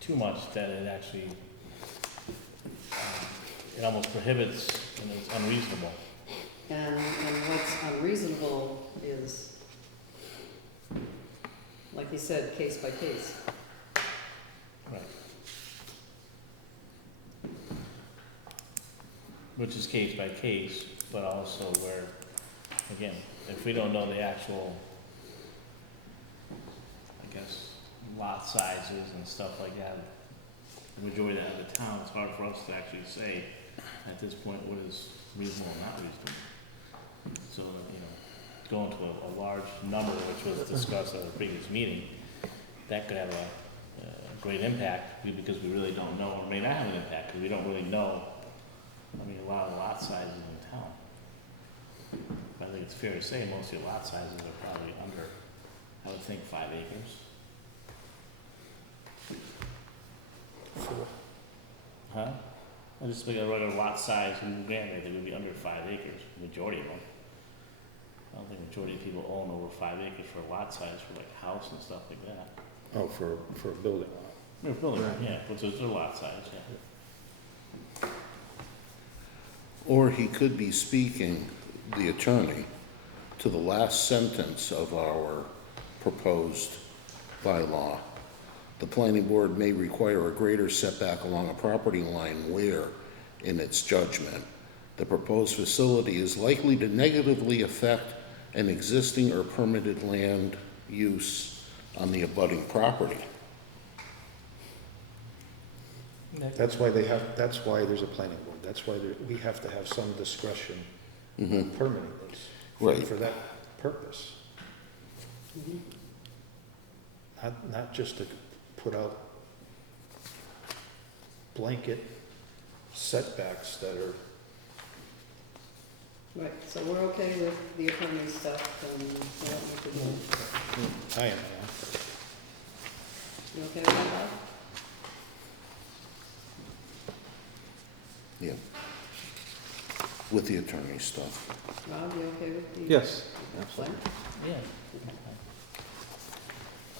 too much, that it actually, it almost prohibits and it's unreasonable. And what's unreasonable is, like he said, case by case. Right. Which is case by case, but also where, again, if we don't know the actual, I guess, lot sizes and stuff like that, the majority of the town, it's hard for us to actually say at this point what is reasonable and not reasonable. So, you know, going to a large number, which was discussed at a previous meeting, that could have a great impact, because we really don't know, or may not have an impact, because we don't really know, I mean, a lot of the lot sizes in town. But I think it's fair to say most of your lot sizes are probably under, I would think, 5 acres. Huh? I just think a regular lot size in Granby, they would be under 5 acres, majority of them. I don't think majority of people own over 5 acres for a lot size for like house and stuff like that. Oh, for a building lot. I mean, building, Right. yeah, which is their lot size, yeah. Or he could be speaking, the attorney, to the last sentence of our proposed bylaw. The planning board may require a greater setback along a property line where, in its judgment, the proposed facility is likely to negatively affect an existing or permitted land use on the abutting property. That's why that's why there's a planning board. That's why we have to have some discretion in permitting this. Right. For that purpose. Not just to put out blanket setbacks that are, Right, so we're okay with the attorney stuff, and we don't need to do. I am, You okay with that, Bob? Yeah. With the attorney stuff. Rob, you okay with the? Yes, absolutely. Yeah.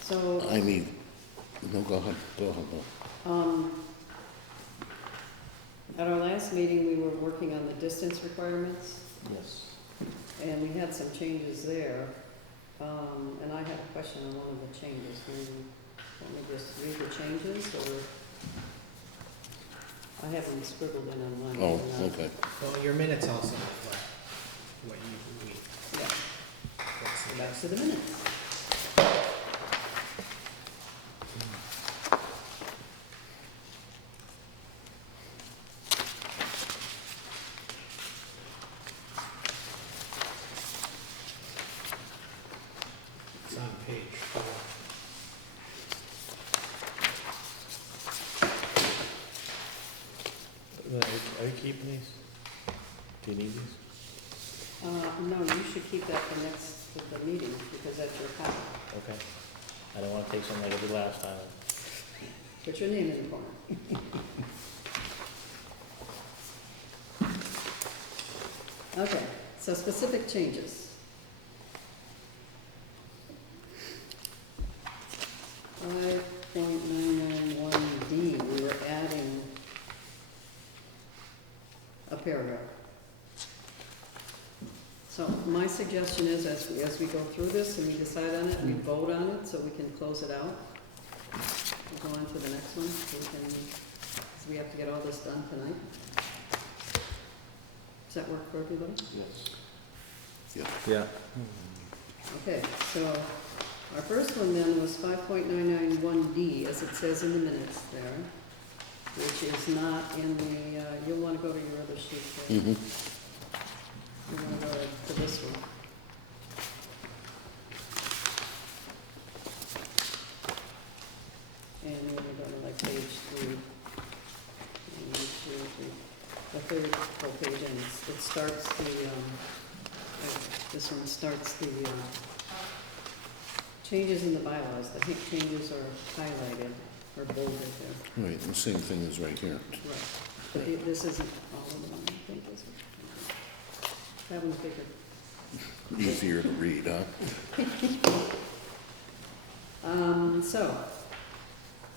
So, I mean, no, go ahead, go. at our last meeting, we were working on the distance requirements, Yes. and we had some changes there. And I have a question on one of the changes. Let me just read the changes, or I have them scribbled in on mine. Oh, okay. Well, your minutes also reflect what you, Yeah, what's go back to the minutes. it's on page 4. Are you keeping these? Do you need these? No, you should keep that for next, for the meeting, because that's your copy. Okay. I don't wanna take something like I did last time. Put your name in the corner. Okay, so specific changes. 5.991D, we were adding a paragraph. So my suggestion is, as we go through this and we decide on it, we vote on it, so we can close it out. We'll go on to the next one, so we can, because we have to get all this done tonight. Does that work for everybody? Yeah. Okay, so our first one then was 5.991D, as it says in the minutes there, which is not in the, you'll want to go to your other sheet there. Mhm. You want to go to this one. And we're going to like page 3. 1, 2, 3. The third full page, and it starts the, this one starts the changes in the bylaws. The changes are highlighted or bolded there. Right, the same thing is right here. Right. But this isn't all of them, I think, is it? That one's bigger. Easier to read, huh? So,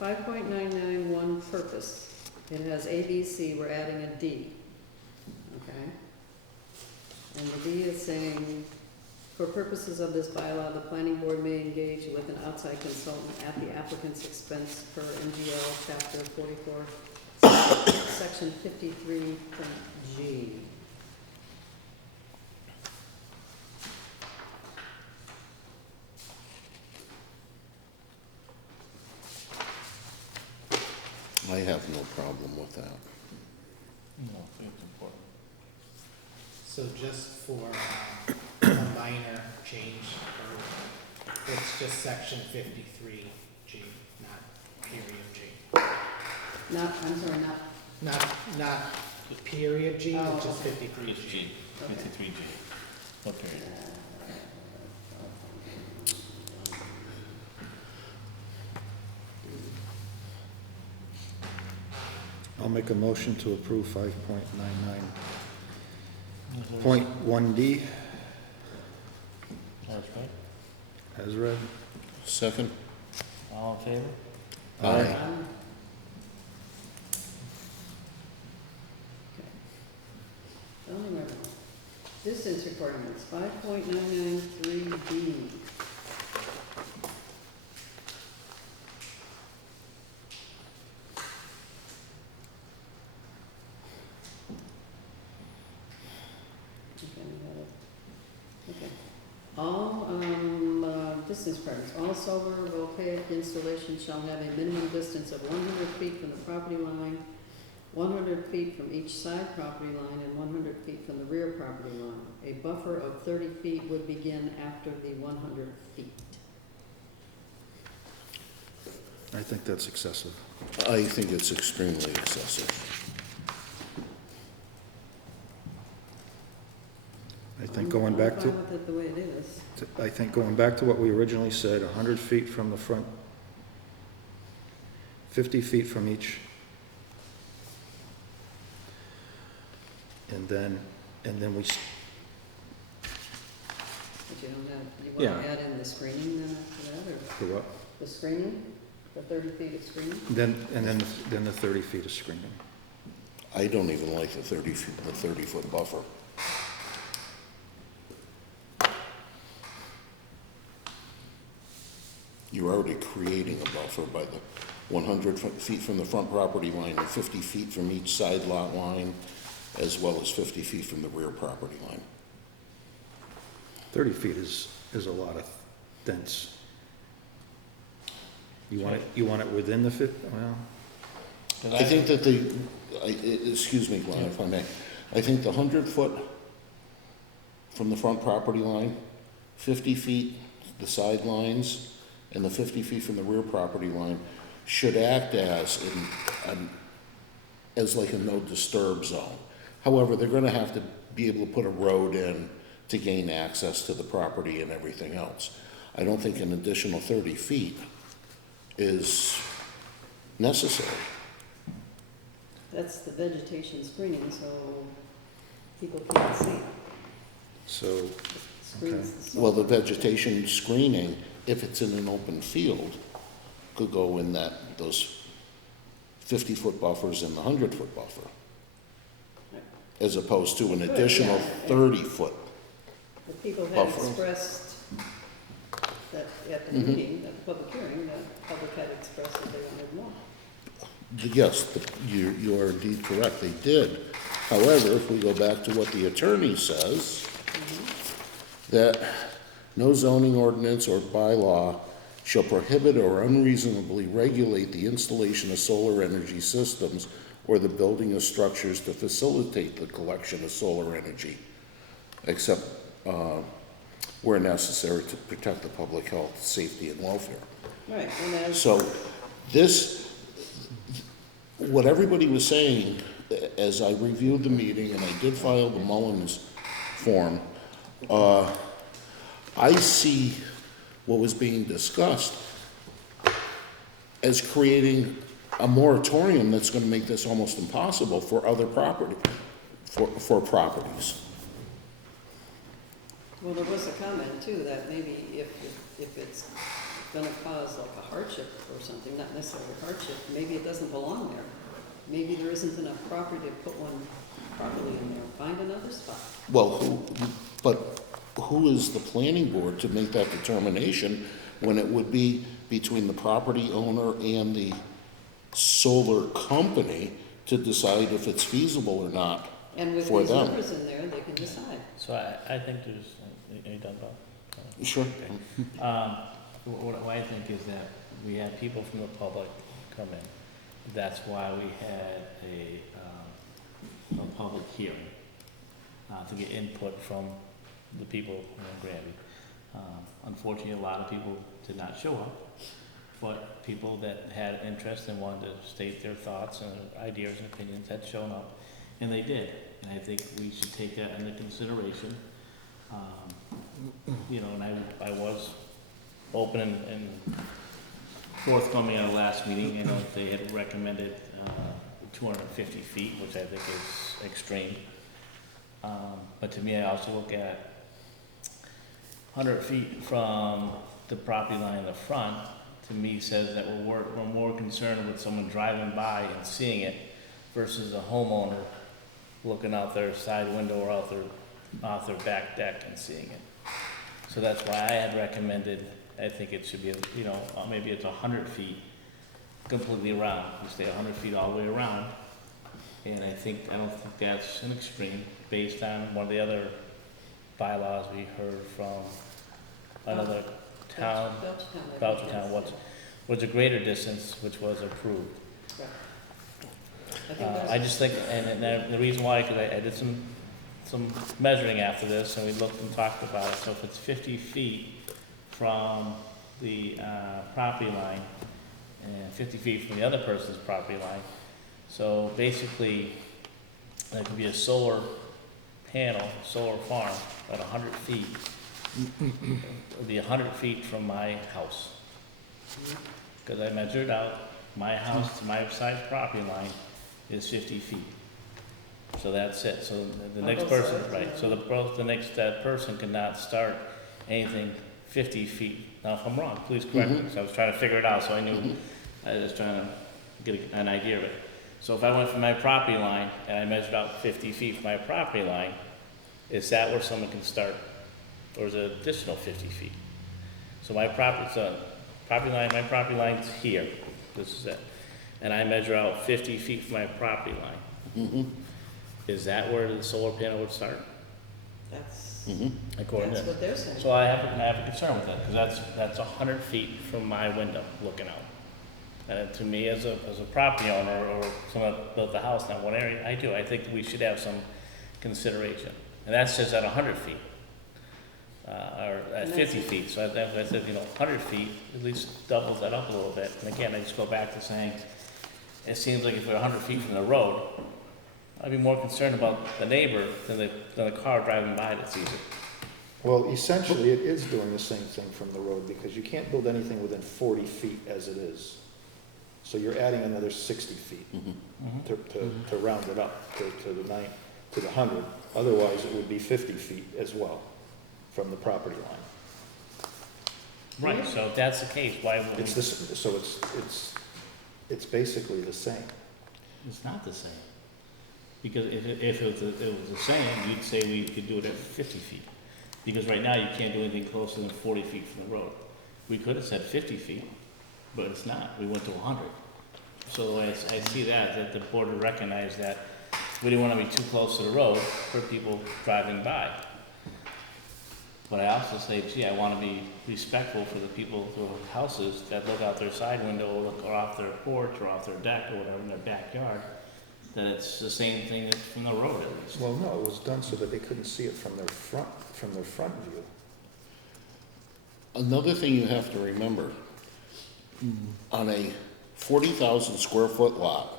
5.991 purpose. It has A, B, C, we're adding a D. Okay? And the D is saying, for purposes of this bylaw, the planning board may engage with an outside consultant at the applicant's expense per MGL chapter 44, section 53.G. I have no problem with that. No, I think it's important. So just for a minor change, it's just section 53G, not period G. Not, I'm sorry, Not period G, Oh, which is okay. 53G. It's G, 53G. What period? I'll make a motion to approve 5.99.1D That's right. as read. Second? All in favor? Aye. Distance requirements, 5.993B. Okay. All, distance requirements, all solar voltaic installations shall have a minimum distance of 100 feet from the property line, 100 feet from each side property line, and 100 feet from the rear property line. A buffer of 30 feet would begin after the 100 feet. I think that's excessive. I think it's extremely excessive. I think going back I'm to, fine with it the way it is. I think going back to what we originally said, 100 feet from the front, 50 feet from each. And then we, But you don't have, you Yeah. want to add in the screening then after that, or for what? the screening, the 30 feet of screening? Then the 30 feet of screening. I don't even like the 30-foot buffer. You're already creating a buffer by the 100 feet from the front property line and 50 feet from each side lot line, as well as 50 feet from the rear property line. 30 feet is a lot of dense. You want it within the well, I think that excuse me, Glenn, if I may, I think the 100-foot from the front property line, 50 feet the side lines, and the 50 feet from the rear property line should act as as like a no disturb zone. However, they're gonna have to be able to put a road in to gain access to the property and everything else. I don't think an additional 30 feet is necessary. That's the vegetation screening, so people can't see. So, Screens the solar. Well, the vegetation screening, if it's in an open field, could go in those 50-foot buffers and the 100-foot buffer, as opposed to an Good, additional yeah. 30-foot. The people had Buffer. expressed that at the Mhm. meeting, at the public hearing, the public had expressed that they wanted more. Yes, you are indeed correct, they did. However, if we go back to what the attorney says, that no zoning ordinance or bylaw shall prohibit or unreasonably regulate the installation of solar energy systems or the building of structures to facilitate the collection of solar energy, except where necessary to protect the public health, safety, and welfare. Right, and as, So this, what everybody was saying, as I reviewed the meeting, and I did file the Mullins form, I see what was being discussed as creating a moratorium that's gonna make this almost impossible for other property, for properties. well, there was a comment too, that maybe if it's gonna cause like a hardship or something, not necessarily a hardship, maybe it doesn't belong there. Maybe there isn't enough property to put one properly in there, find another spot. Well, who is the planning board to make that determination when it would be between the property owner and the solar company to decide if it's feasible or not And with for these them? numbers in there, they can decide. So I think there's, are you done, Bob? Sure. What I think is that we had people from the public come in. That's why we had a public hearing, to get input from the people in Granby. Unfortunately, a lot of people did not show up, but people that had interest and wanted to state their thoughts and ideas and opinions had shown up, and they did. And I think we should take that into consideration. You know, and I was open and forthcoming at our last meeting. I know they had recommended 250 feet, which I think is extreme. But to me, I also look at 100 feet from the property line in the front, to me says that we're more concerned with someone driving by and seeing it versus a homeowner looking out their side window or out their back deck and seeing it. So that's why I had recommended, I think it should be, you know, maybe it's 100 feet completely around. You stay 100 feet all the way around. And I don't think that's an extreme based on one of the other bylaws we heard from another town, Belchertown, was a greater distance, which was approved. Right. I think that's. I just think, and the reason why, because I did some measuring after this, and we looked and talked about it. So if it's 50 feet from the property line and 50 feet from the other person's property line, so basically, there could be a solar panel, solar farm at 100 feet. It would be 100 feet from my house. Because I measured out, my house to my side property line is 50 feet. So that's it. So the On next both person, sides, right, yeah. so the next person cannot start anything 50 feet. Now, if I'm wrong, please correct me, because I was trying to figure it out, so I knew, I was trying to get an idea of it. So if I went from my property line and I measured out 50 feet from my property line, is that where someone can start? Or is it additional 50 feet? So my property line's here, this is it. And I measure out 50 feet from my property line. Is that where the solar panel would start? That's, According that's to, what they're saying. so I have a concern with that, because that's 100 feet from my window looking out. And to me, as a property owner, or someone that built the house in that one area, I think we should have some consideration. And that's just at 100 feet, or at And 50 that's- feet. So I said, 100 feet, at least doubles that up a little bit. And again, I just go back to saying, It seems like if we're 100 feet from the road, I'd be more concerned about the neighbor than the car driving by that sees it. Well, essentially, it is doing the same thing from the road, because you can't build anything within 40 feet as it is. So you're adding another 60 feet to round it up to the 100. Otherwise, it would be 50 feet as well from the property line. Right, so if that's the case, why would we? It's this, so it's basically the same. It's not the same. Because if it was the same, you'd say we could do it at 50 feet. Because right now, you can't do anything closer than 40 feet from the road. We could have said 50 feet, but it's not. We went to 100. So the way I see that the board would recognize that we didn't want to be too close to the road for people driving by. But I also say, gee, I want to be respectful for the people who have houses that look out their side window, or off their porch, or off their deck, or whatever, in their backyard, that it's the same thing as from the road at least. Well, no, it was done so that they couldn't see it from their front view. Another thing you have to remember, on a 40,000 square foot lot,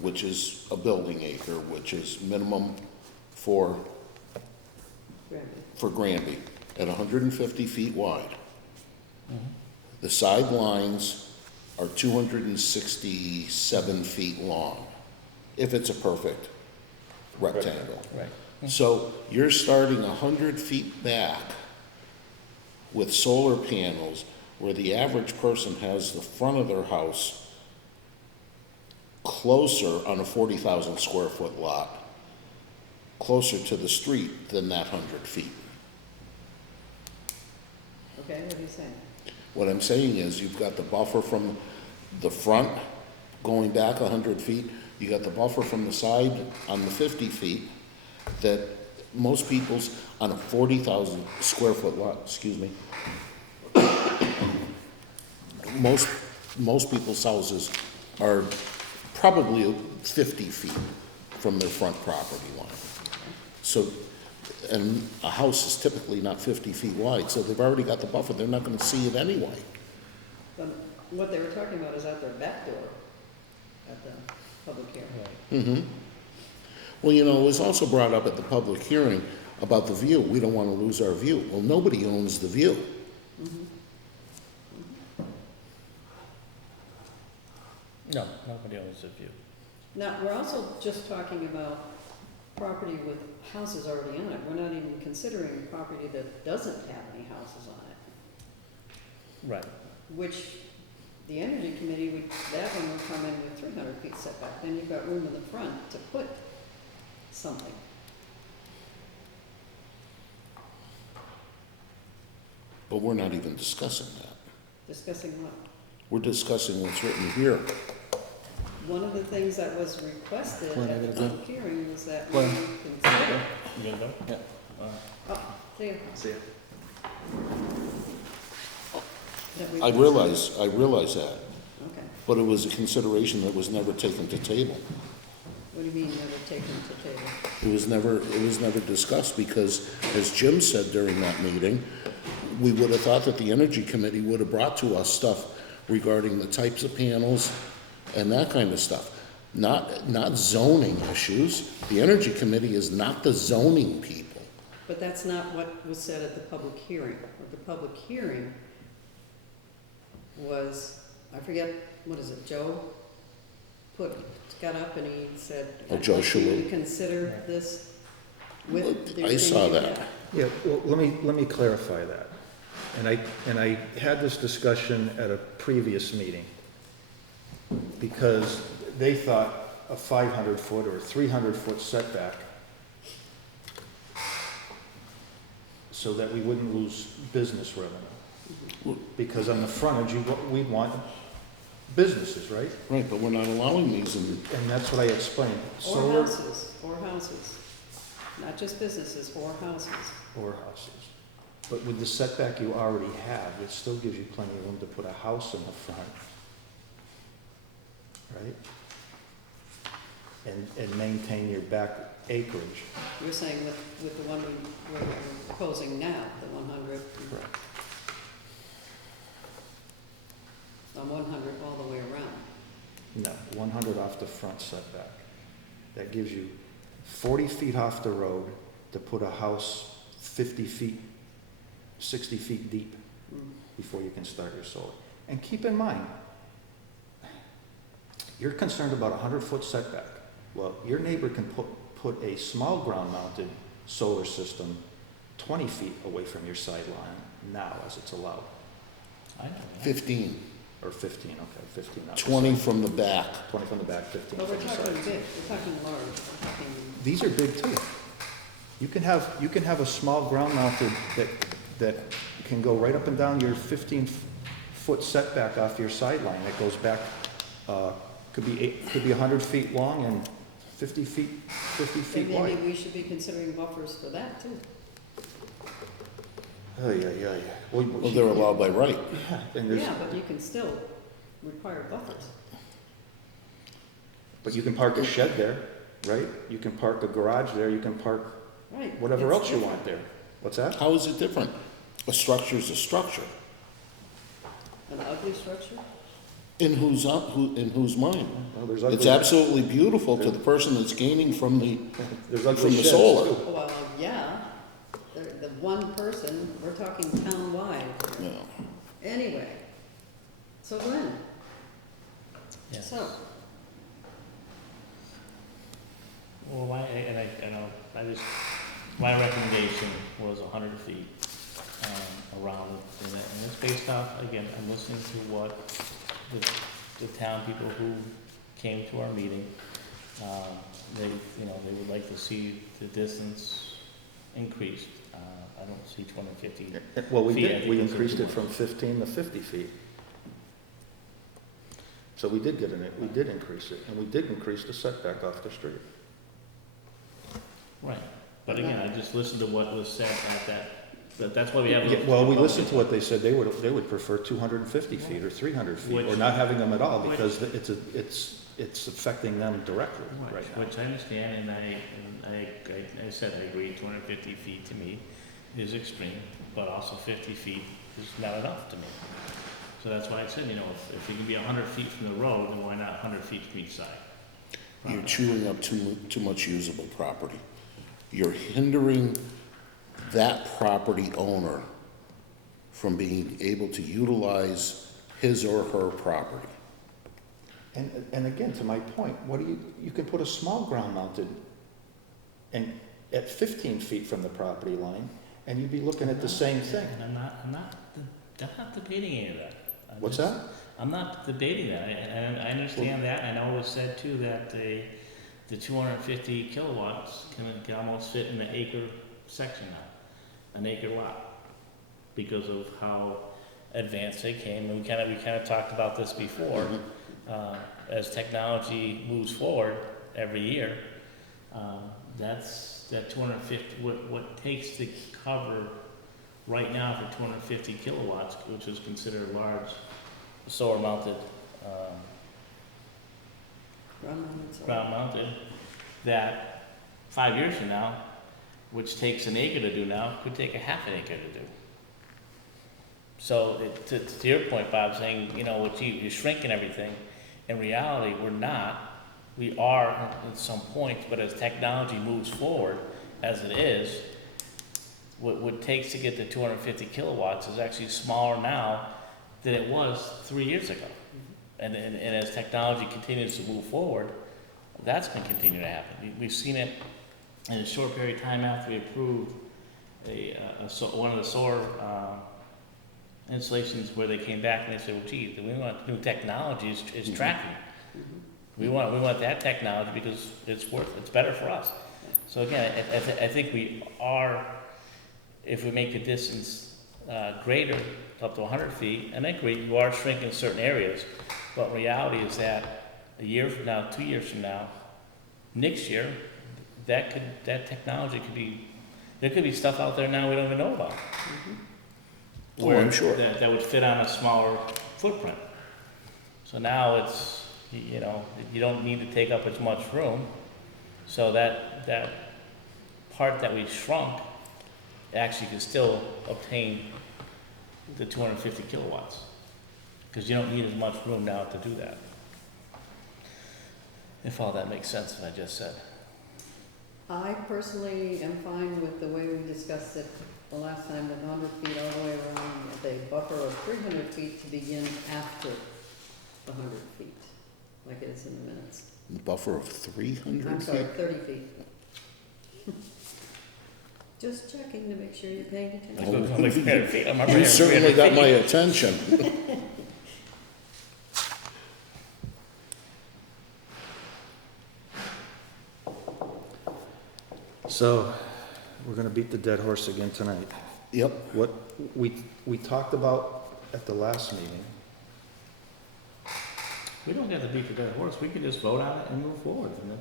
which is a building acre, which is minimum for Granby, at 150 feet wide. The side lines are 267 feet long, if it's a perfect rectangle. Right. So you're starting 100 feet back with solar panels, where the average person has the front of their house closer on a 40,000 square foot lot, closer to the street than that 100 feet. Okay, what are you saying? What I'm saying is, you've got the buffer from the front going back 100 feet, you got the buffer from the side on the 50 feet, that most people's, on a 40,000 square foot lot, excuse me, most people's houses are probably 50 feet from their front property line. So, and a house is typically not 50 feet wide, so they've already got the buffer, they're not gonna see it anyway. But what they were talking about is at their back door, at the public hearing. Well, you know, it was also brought up at the public hearing about the view. We don't want to lose our view. Well, nobody owns the view. No, nobody owns the view. Now, we're also just talking about property with houses already on it. We're not even considering property that doesn't have any houses on it, Right. which the Energy Committee would, that one would come in with 300 feet setback. Then you've got room in the front to put something. But we're not even discussing that. Discussing what? We're discussing what's written here. One of the things that was requested Glenn, I at the gotta go. public hearing was that we Glenn. consider. You gonna go? Yeah. Oh, see ya. See ya. That we I realize that, Okay. but it was a consideration that was never taken to table. What do you mean never taken to table? It was never discussed, because, as Jim said during that meeting, we would have thought that the Energy Committee would have brought to us stuff regarding the types of panels and that kind of stuff. Not zoning issues. The Energy Committee is not the zoning people. But that's not what was said at the public hearing. At the public hearing was, I forget, what is it, Joe got up and he said, Oh, Joe I'd like you Shalhoub. to consider this with the I saw thing you that. have." Yeah, well, let me clarify that. And I had this discussion at a previous meeting, because they thought a 500-foot or 300-foot setback, so that we wouldn't lose business revenue. Because on the frontage, we want businesses, right? Right, but we're not allowing these in. And that's what I explained. Or houses, not just businesses, or houses. Or houses. But with the setback you already have, it still gives you plenty of room to put a house in the front. Right? And maintain your back acreage. You're saying with the one we're proposing now, the 100, Correct. on 100 all the way around. No, 100 off the front setback. That gives you 40 feet off the road to put a house 50 feet, 60 feet deep before you can start your solar. And keep in mind, you're concerned about a 100-foot setback. Well, your neighbor can put a small ground-mounted solar system 20 feet away from your sideline now, as it's allowed. I know that. 15, Or 15, okay, 15. Not the 20 side. from the back. 20 from the back, 15 But from we're the talking side. big, we're talking large, we're talking, These are big too. You can have a small ground mounted that can go right up and down your 15-foot setback off your sideline. That goes back, could be 100 feet long and 50 feet and wide. maybe we should be considering buffers for that too. Oh, yeah. Well, they're allowed by right. Yeah, and there's, Yeah, but you can still require buffers. but you can park a shed there, right? You can park a garage there, you can park Right. whatever it's else you want different. there. What's that? How is it different? A structure's a structure. An ugly structure? In whose mind? Well, there's It's ugly, absolutely beautiful to the person that's gaining from the, there's from ugly the sheds solar. too. Well, yeah, the one person, we're talking town-wide. you know. Anyway, so Glenn, Yeah. so, Well, my recommendation was 100 feet, around it, and it's based off, again, I'm listening to what the town people who came to our meeting, they would like to see the distance increased. I don't see 250. Well, we feet, I did, think we that's increased too it from 15 to 50 feet. So we did increase it, and we did increase the setback off the street. Right, but again, I just listened to what was said at that's why we have. Yeah, well, we listened to what they said, they would prefer 250 feet or 300 feet, or Which- not having them at all, which- because it's affecting them directly right now. Which I understand, and I said, I agree, 250 feet to me is extreme, but also 50 feet is not enough to me. So that's why I said, if you can be 100 feet from the road, then why not 100 feet from each side? You're chewing up too much usable property. You're hindering that property owner from being able to utilize his or her property. And again, to my point, you can put a small ground mounted and at 15 feet from the property line, and you'd be looking at the same thing. And I'm not debating any of that. What's that? I'm not debating that, and I understand that, and I know it was said too that the 250 kilowatts can almost fit in an acre section now, an acre lot, because of how advanced they came, and we kind of talked about this before. As technology moves forward every year, that 250, what takes to cover right now for 250 kilowatts, which is considered large solar mounted, ground mounted, that 5 years from now, which takes an acre to do now, could take a half an acre to do. So to your point, Bob, saying, you're shrinking everything, in reality, we're not. We are at some point, but as technology moves forward, as it is, what it takes to get to 250 kilowatts is actually smaller now than it was 3 years ago. And as technology continues to move forward, that's going to continue to happen. We've seen it in a short period of time after we approved one of the solar installations where they came back and they said, well, gee, we want new technology is tracking. We want that technology because it's better for us. So again, I think we are, if we make the distance greater, up to 100 feet, and I agree, you are shrinking certain areas, but reality is that a year from now, 2 years from now, next year, that technology could be, there could be stuff out there now we don't even know about. Oh, I'm sure. That would fit on a smaller footprint. So now it's, you don't need to take up as much room, so that part that we shrunk actually can still obtain the 250 kilowatts, because you don't need as much room now to do that. if all that makes sense what I just said. I personally am fine with the way we discussed it the last time, with 100 feet all the way around, with a buffer of 300 feet to begin after the 100 feet, like it is in the minutes. Buffer of 300 I'm feet? sorry, 30 feet. Just checking to make sure you're paying attention. It's only 300 feet. I'm You certainly got my attention. So, we're gonna beat the dead horse again tonight. Yep. What we talked about at the last meeting, We don't have to beat the dead horse, we can just vote on it and move forward, and it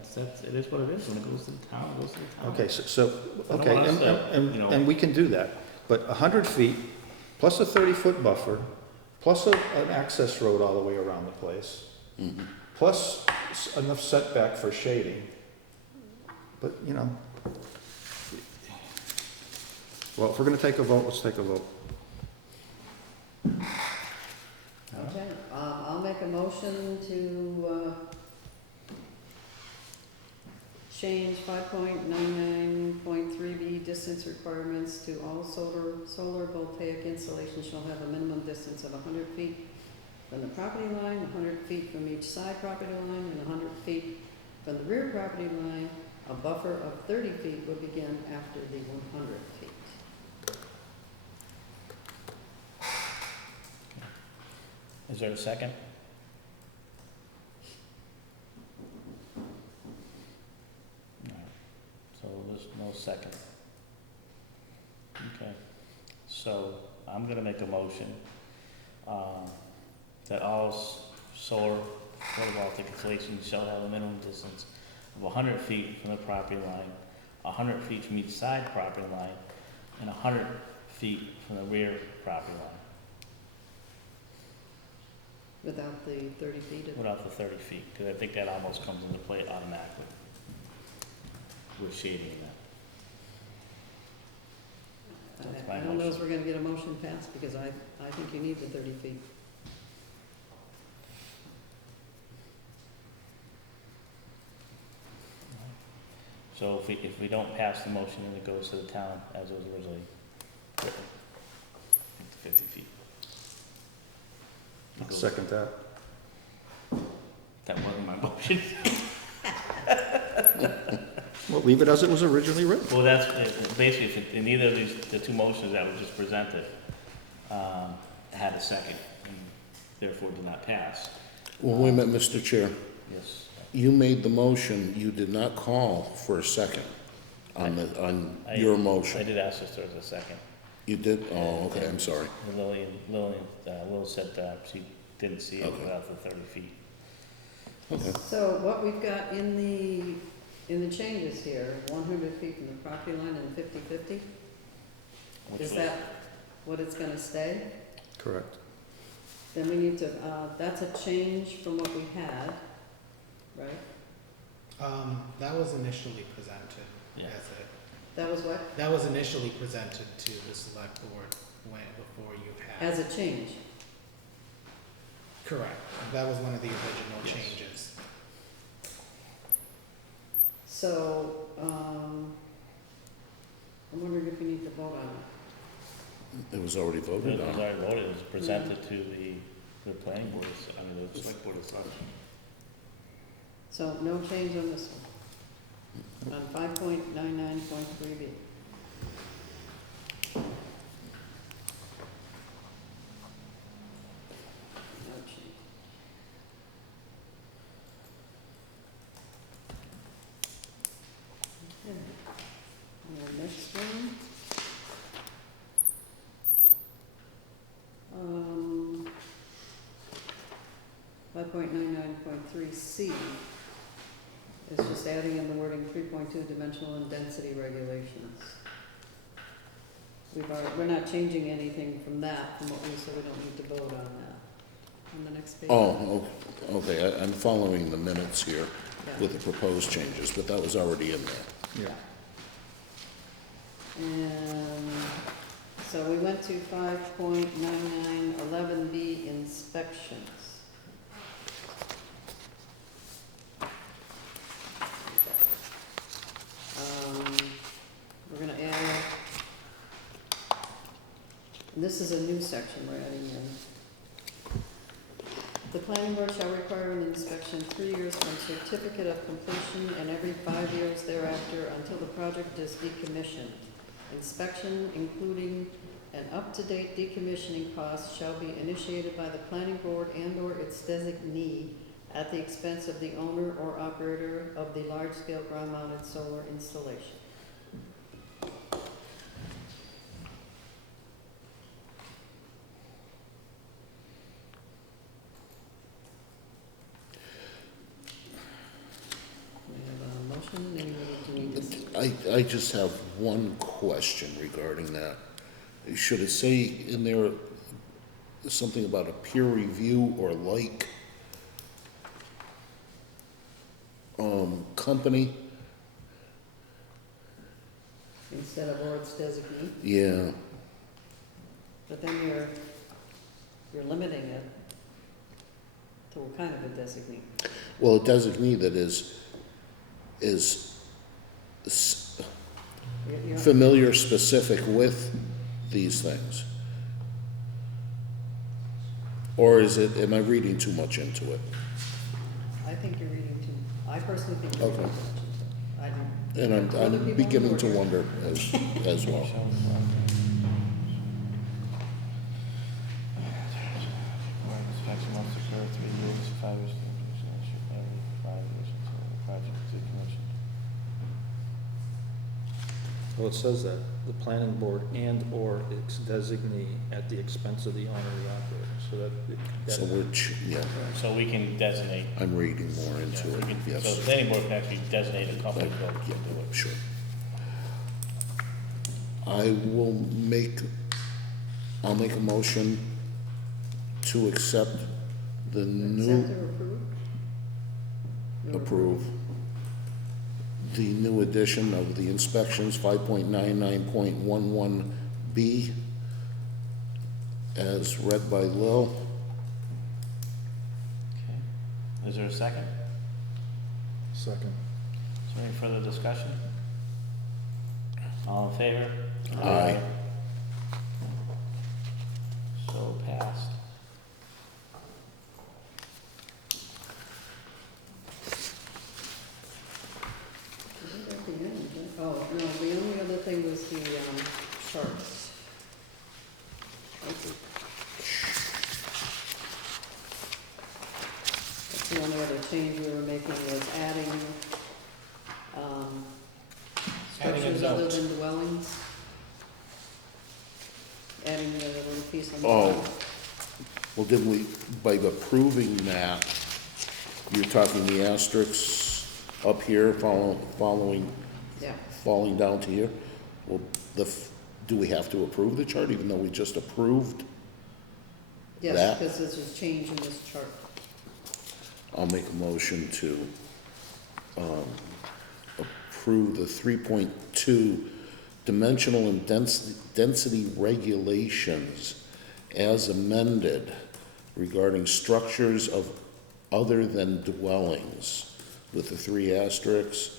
is what it is, when it goes to the town, it goes to the town. okay, so, I don't okay, want us to, you know- and we can do that. But 100 feet, plus a 30-foot buffer, plus an access road all the way around the place, Mhm. plus enough setback for shading. But, you know, well, if we're gonna take a vote, let's take a vote. Okay, I'll make a motion to, change 5.99.3B distance requirements to all solar voltaic installations shall have a minimum distance of 100 feet from the property line, 100 feet from each side property line, and 100 feet from the rear property line. A buffer of 30 feet will begin after the 100 feet. Is there a second? No. So there's no second. Okay, so I'm gonna make a motion, that all solar photovoltaic installations shall have a minimum distance of 100 feet from the property line, 100 feet from each side property line, and 100 feet from the rear property line, Without the 30 feet of, without the 30 feet, because I think that almost comes into play automatically with shading in that. That's my I don't know if motion. we're gonna get a motion passed, because I think you need the 30 feet. So if we don't pass the motion, then it goes to the town as it was originally written, 50 feet. It I'll goes- second that. That wasn't my motion. Well, leave it as it was originally written. Well, that's, basically, if in either of these, the two motions that were just presented, had a second, and therefore did not pass. Well, wait a minute, Mr. Chair. Yes. You made the motion, you did not call for a second on your I motion. did ask if there was a second. You did? Oh, okay, I'm sorry. And Lil said she didn't see it Okay. without the 30 feet. Okay. So what we've got in the changes here, 100 feet from the property line and 50/50, Which is was- that what it's gonna stay? Correct. Then we need to, that's a change from what we had, right? That was initially presented Yeah. as a, That was what? that was initially presented to the select board before you had. As a change. Correct. That was one of the original Yes. changes. So, I'm wondering if we need to vote on it. It was already It voted was on. already voted, it was presented to the planning board, the select board as such. So no change on this one. On 5.99.3B. No change. Okay. And the next one. 5.99.3C is just adding in the wording 3.2 dimensional and density regulations. We're not changing anything from that, from what we, so we don't need to vote on that. On the next page. Oh, okay, I'm following the minutes here Yeah. with the proposed changes, but that was already in there. Yeah. And so we went to 5.9911B inspections. And this is a new section we're adding in. The planning board shall require an inspection 3 years from certificate of completion and every 5 years thereafter until the project is decommissioned. Inspection, including an up-to-date decommissioning cost, shall be initiated by the planning board and/or its designee at the expense of the owner or operator of the large-scale ground-mounted solar installation. We have a motion, anybody doing this? I just have one question regarding that. Should it say in there something about a peer review or like, company? Instead of or its designee, Yeah, but then you're limiting it to a kind of a designee. well, a designee that is You're- familiar, specific with these things? Or is it, am I reading too much into it? I think you're reading too, I personally think you're Okay. reading too much into it. I don't. And Other people I'm beginning on to board. wonder as well. Inspection must occur 3 years, 5 years, every 5 years until the project is decommissioned. Well, it says that, the planning board and/or its designee at the expense of the owner or the operator, so that. So yeah, So we can designate. I'm reading more Yeah, into we it, can- yes. So the planning board can actually designate a company to Yeah, do it. sure. I'll make a motion to accept the Accept new, or approve? You approve the new edition of the inspections, 5.99.11B, as read by Lil. Okay. Is there a second? Second. Is there any further discussion? All in favor? Aye. So passed. Is it at the end? Oh, no, the only other thing was the, charts. Thank you. That's the only other change we were making was adding, Adding a structures other note. than dwellings. Adding the little piece on the Oh. bottom. Well, didn't we, by approving that, you're talking the asterisks up here, falling Yeah, down to here? Well, do we have to approve the chart even though we just approved? yes, That- because this is change in this chart. I'll make a motion to, approve the 3.2 dimensional and density regulations as amended regarding structures of other than dwellings, with the 3 asterisks,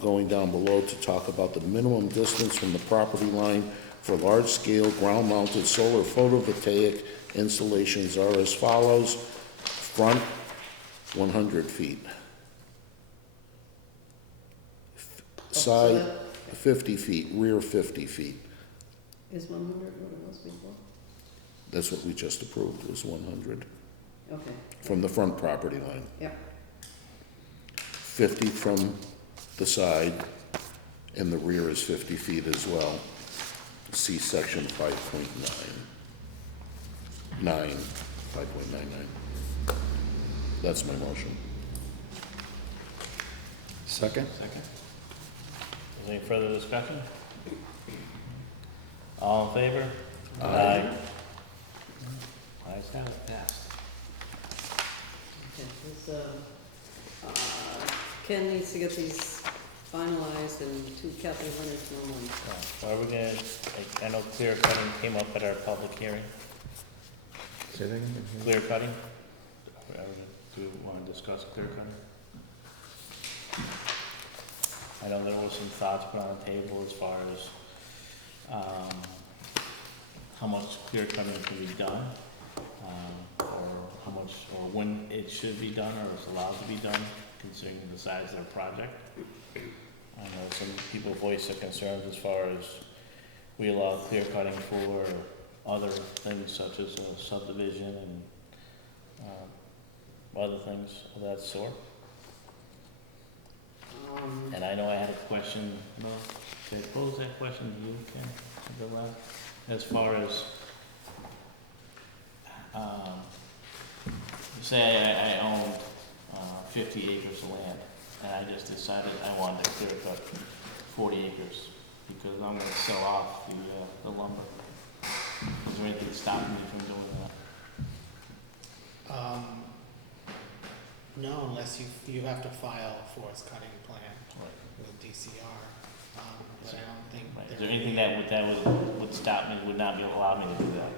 going down below to talk about the minimum distance from the property line for large-scale ground-mounted solar photovoltaic installations are as follows: front, 100 feet. Side, that 50 feet, rear 50 feet. Is 100 what it was before? That's what we just approved, was 100, Okay, from the front property line. yep, 50 from the side, and the rear is 50 feet as well. See section 5.99. That's my motion. Second? Second. Is there any further discussion? All in favor? Aye. Ayes have it, passed. okay, this, Ken needs to get these finalized and to Kathy Leonard tomorrow morning. So are we gonna, I know clear cutting came up at our public hearing. Say that again? Clear cutting? Do we wanna discuss clear cutting? I know there was some thoughts put on the table as far as, how much clear cutting can be done, or how much, or when it should be done, or is allowed to be done, considering the size of their project. I know some people voice their concerns as far as we allow clear cutting for other things such as subdivision and, other things of that sort. And I know I had a question, no, did I pose that question to you, Ken, the last, as far as, say I owned 50 acres of land, and I just decided I wanted to clear cut 40 acres, because I'm gonna sell off the lumber. Is there anything stopping me from doing that? No, unless you have to file a forest cutting plan Right. with DCR, but I don't think. Right. Is there anything that would stop me, would not be allow me to do that,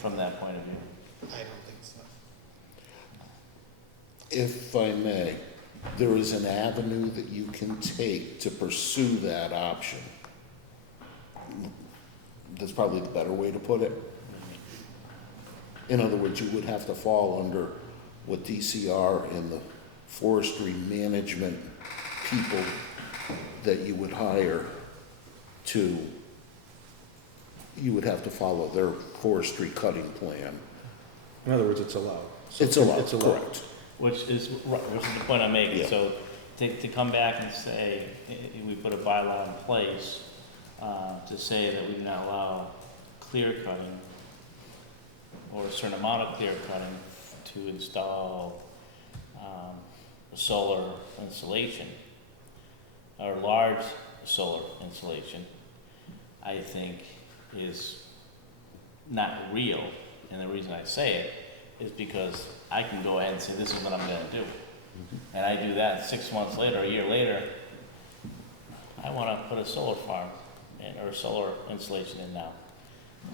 from that point of view? I don't think so. If I may, there is an avenue that you can take to pursue that option. That's probably the better way to put it. In other words, you would have to fall under what DCR and the forestry management people that you would hire to, you would have to follow their forestry cutting plan. In other words, it's allowed. So It's allowed, It's allowed. correct. Which is the point I'm making. Yeah. So to come back and say, we put a bylaw in place to say that we do not allow clear cutting or a certain amount of clear cutting to install solar installation or large solar installation, I think is not real. And the reason I say it is because I can go ahead and say, this is what I'm gonna do. And I do that 6 months later, a year later, I wanna put a solar farm in, or solar installation in now.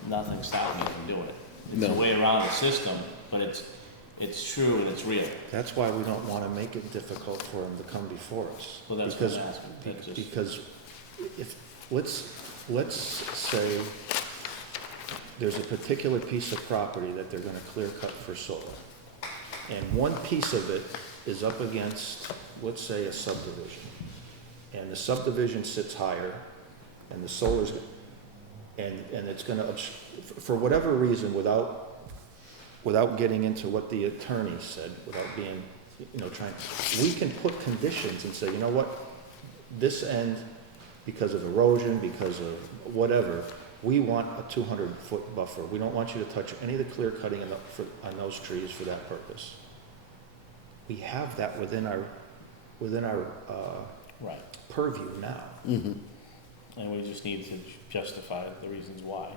Nothing's stopping me from doing it. It's a No. way around the system, but it's true and it's real. That's why we don't want to make it difficult for them to come before us. Well, that's Because- what I'm asking. That's just- Because if, let's say there's a particular piece of property that they're gonna clear cut for solar. And one piece of it is up against, let's say, a subdivision. And the subdivision sits higher, and the solar's, and it's gonna, for whatever reason, without getting into what the attorney said, without being, we can put conditions and say, you know what? This end, because of erosion, because of whatever, we want a 200-foot buffer. We don't want you to touch any of the clear cutting on those trees for that purpose. We have that within our Right. purview now. Mhm. And we just need to justify the reasons why.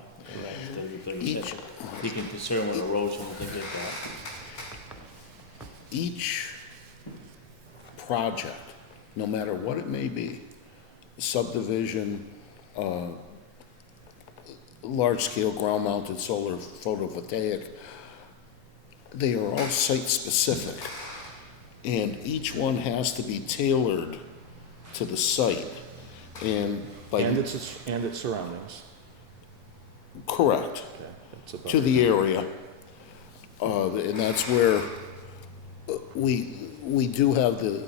Right. Each- You can concern with erosion and things like that. Each project, no matter what it may be, subdivision, large-scale ground-mounted solar photovoltaic, they are all site-specific, and each one has to be tailored to the site. And by And its surroundings. correct. Okay, that's about- To the area. And that's where we do have the,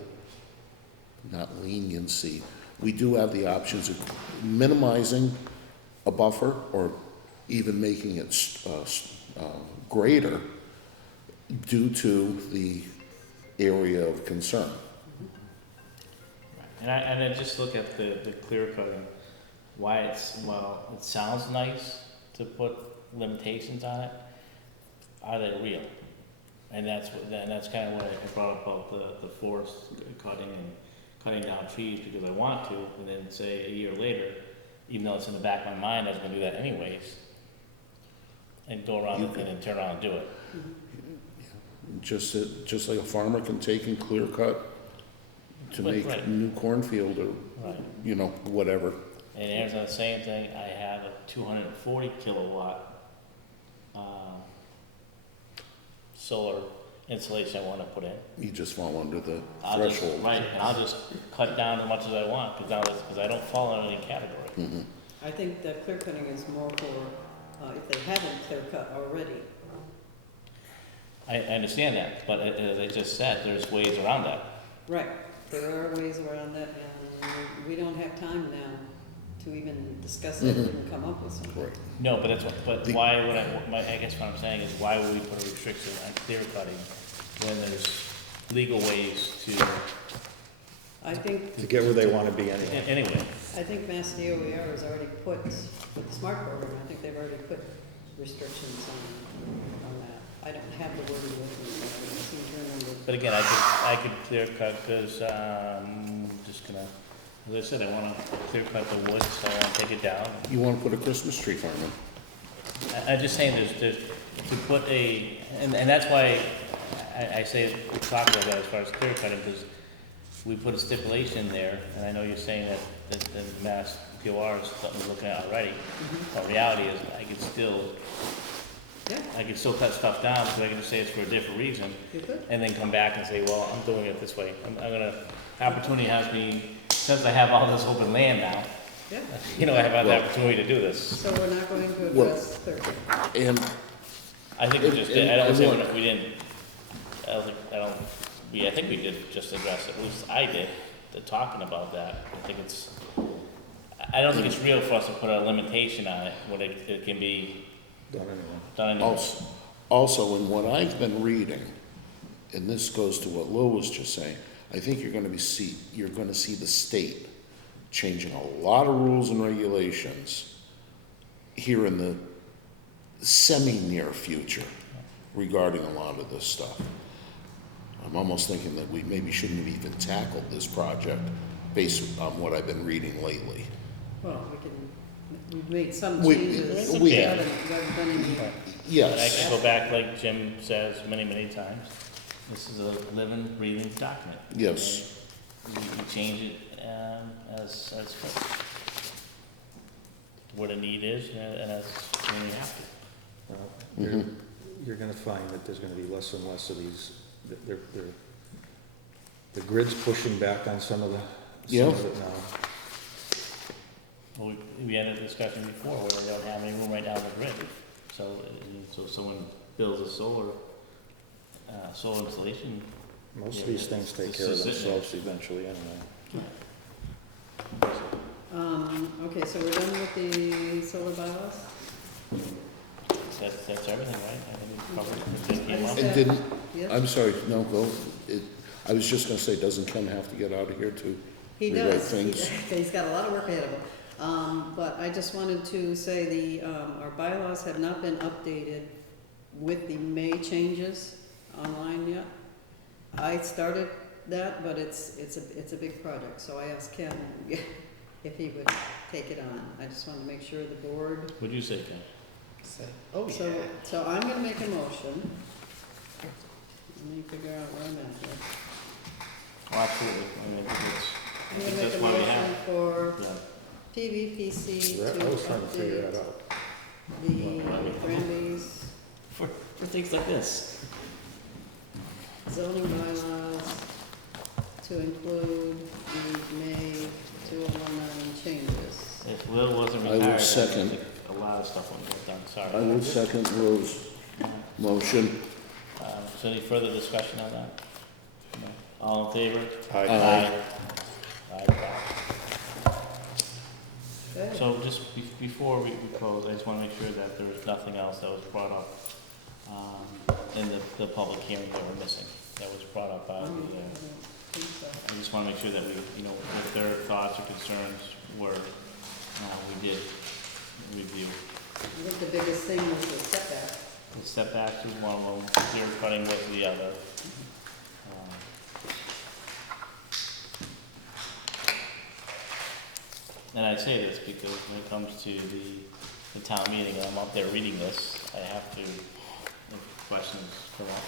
not leniency, we do have the options of minimizing a buffer or even making it greater due to the area of concern. And I just look at the clear cutting, why it sounds nice to put limitations on it. Are they real? And that's kind of what I brought up about the forest cutting and cutting down trees because I want to, and then say a year later, even though it's in the back of my mind, I was gonna do that anyways, and go around and then turn around and do it. Just like a farmer can take and clear cut to make Right. new cornfield or, Right. whatever. And Aaron's on the same thing, I have a 240 kilowatt, solar installation I wanna put in. You just fall under the I'll just- threshold. Right, and I'll just cut down as much as I want, because I don't fall in any category. Mhm. I think that clear cutting is more for if they haven't clear cut already. I understand that, but as I just said, there's ways around that. Right, there are ways around that, and we don't have time now to even discuss it and come up with something. Right. No, but that's what, but The- why would I guess what I'm saying is why would we put a restriction on clear cutting when there's legal ways to, I think, To get where they want to be anyway. anyway. I think Mass DOER has already put, with the SMART program, I think they've already put restrictions on that. I don't have the wording with me, but I seem to remember. But again, I could clear cut, cause, just gonna, as I said, I wanna clear cut the wood, so I wanna take it down. You wanna put a Christmas tree farm in? I'm just saying there's, to put a, and that's why I say, talk about that as far as clear cutting, because we put a stipulation there, and I know you're saying that the Mass POR is something we're looking at already. But reality is, Yeah, I could still cut stuff down, because I can just say it's for a different reason, you could. and then come back and say, well, I'm doing it this way. I'm gonna, opportunity has me, since I have all this open land now, Yeah, you know, I have the Well- opportunity to do this. so we're not going to Well- address Thursday. And I think we just did, I And- don't and say what- we didn't, I think we did just address it, at least I did, talking about that. I think it's, I don't think it's real for us to put a limitation on it, when it can be Done anyway. done anyway. also, in what I've been reading, and this goes to what Lil was just saying, I think you're gonna see the state changing a lot of rules and regulations here in the semi-near future regarding a lot of this stuff. I'm almost thinking that we maybe shouldn't have even tackled this project based on what I've been reading lately. Well, we've made some We- changes. we We have. haven't done any. And I Yes, can go back, like Jim says many times, this is a living, breathing document. yes. And you change it, as fit. What a need is, and as, when we have to. Well, you're gonna find that there's gonna be less and less of these, the grid's pushing back on some of it now. Well, we had a discussion before where we don't have any room right now in the grid. So if someone builds a solar installation. Most of these things take care of themselves eventually anyway. Okay, so we're done with the solar bylaws? That's everything, right? I think we covered it. It came up. And didn't, Yes? I'm sorry, no, go. I was just gonna say, doesn't Ken have to get out of here too? He rewrite does. things? He's got a lot of work ahead of him. But I just wanted to say our bylaws have not been updated with the May changes online yet. I started that, but it's a big project, so I asked Ken if he would take it on. I just wanted to make sure the board. What'd you say, Ken? Oh, yeah. So I'm gonna make a motion. Let me figure out where I'm at here. Oh, absolutely. I mean, I'm gonna it's make just a why we motion have. for Yeah. PVPC I was trying to figure update that out. the Granby's For things like this. zoning bylaws to include the May 2019 changes. If Will wasn't I will retired, second. think a lot of stuff wouldn't get done, I sorry. will second Rose's motion. Is there any further discussion on that? No. All in favor? Aye. Aye. Okay. So just before we close, I just wanna make sure that there was nothing else that was brought up, in the public hearing that we're missing, that was brought up by I don't the, think so. I just wanna make sure that we, if their thoughts or concerns were, we did review. I think the biggest thing was the setback. The setbacks was one of them, clear cutting was the other. And I say this because when it comes to the town meeting, and I'm up there reading this, I have to, if questions come up,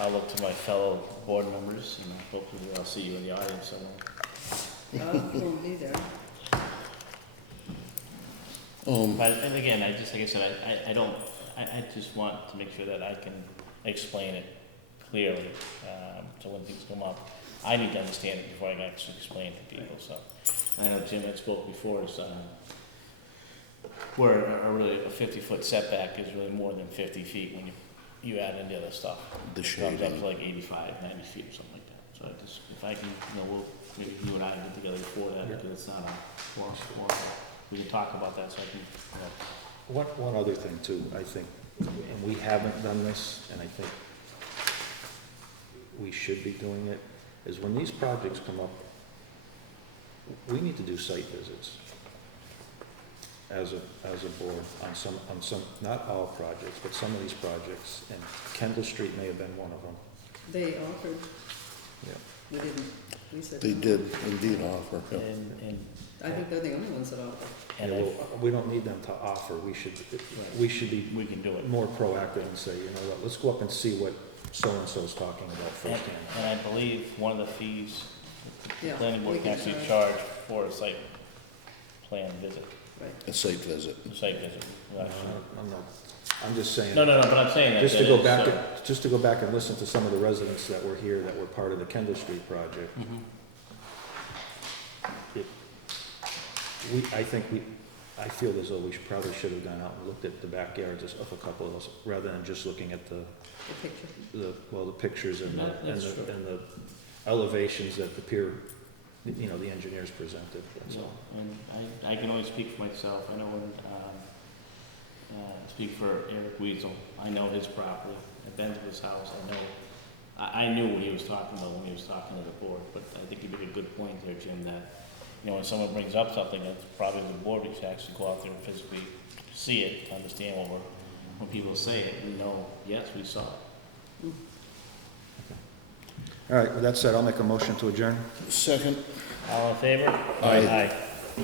I'll look to my fellow board members, and hopefully I'll see you in the audience somewhere. Won't be there. But, and again, I just, like I said, I just want to make sure that I can explain it clearly, so when things come up, I need to understand it before I can actually explain it to people, so. I know Jim had spoke before, so, where really a 50-foot setback is really more than 50 feet when you add in the other stuff. The It comes up shading. to like 85, 90 feet or something like that. So I just, if I can, maybe you and I get together before that, Yeah. because it's not a long, we can talk about that, so I can, One other thing too, I think, and we haven't done this, and I think we should be doing it, is when these projects come up, we need to do site visits as a board on some, not all projects, but some of these projects, and Kendall Street may have been one of them. They offered, Yeah. we didn't, we said They no. did indeed offer, yeah. and I think they're the only ones that offer. And Yeah, I- well, we don't need them to offer, we should be we can do it. more proactive and say, you know what, let's go up and see what so-and-so's talking about And firsthand. and I believe one of the fees, the Yeah, planning we board can can actually charge. charge for a site plan visit, Right. A site visit. a site visit. I'm just saying. No, but I'm saying that. Just to that go is, back, just to go back and listen to some of the residents that were here, that were part of the Kendall Street project. Mhm. I feel as though probably should have gone out and looked at the backyards of a couple of those, rather than just looking at The picture. the pictures and That's true. the elevations that the engineers presented, that's all. And I can only speak for myself. I know when, speak for Eric Weasel. I know his property. I've been to his house. I knew what he was talking about when he was talking to the board, but I think you made a good point there, Jim, that, when someone brings up something, that's probably the board, we should actually go out there and physically see it, to understand when people say it, we know, yes, we saw it. All right, with that said, I'll make a motion to adjourn. Second, All in favor? Aye. Aye.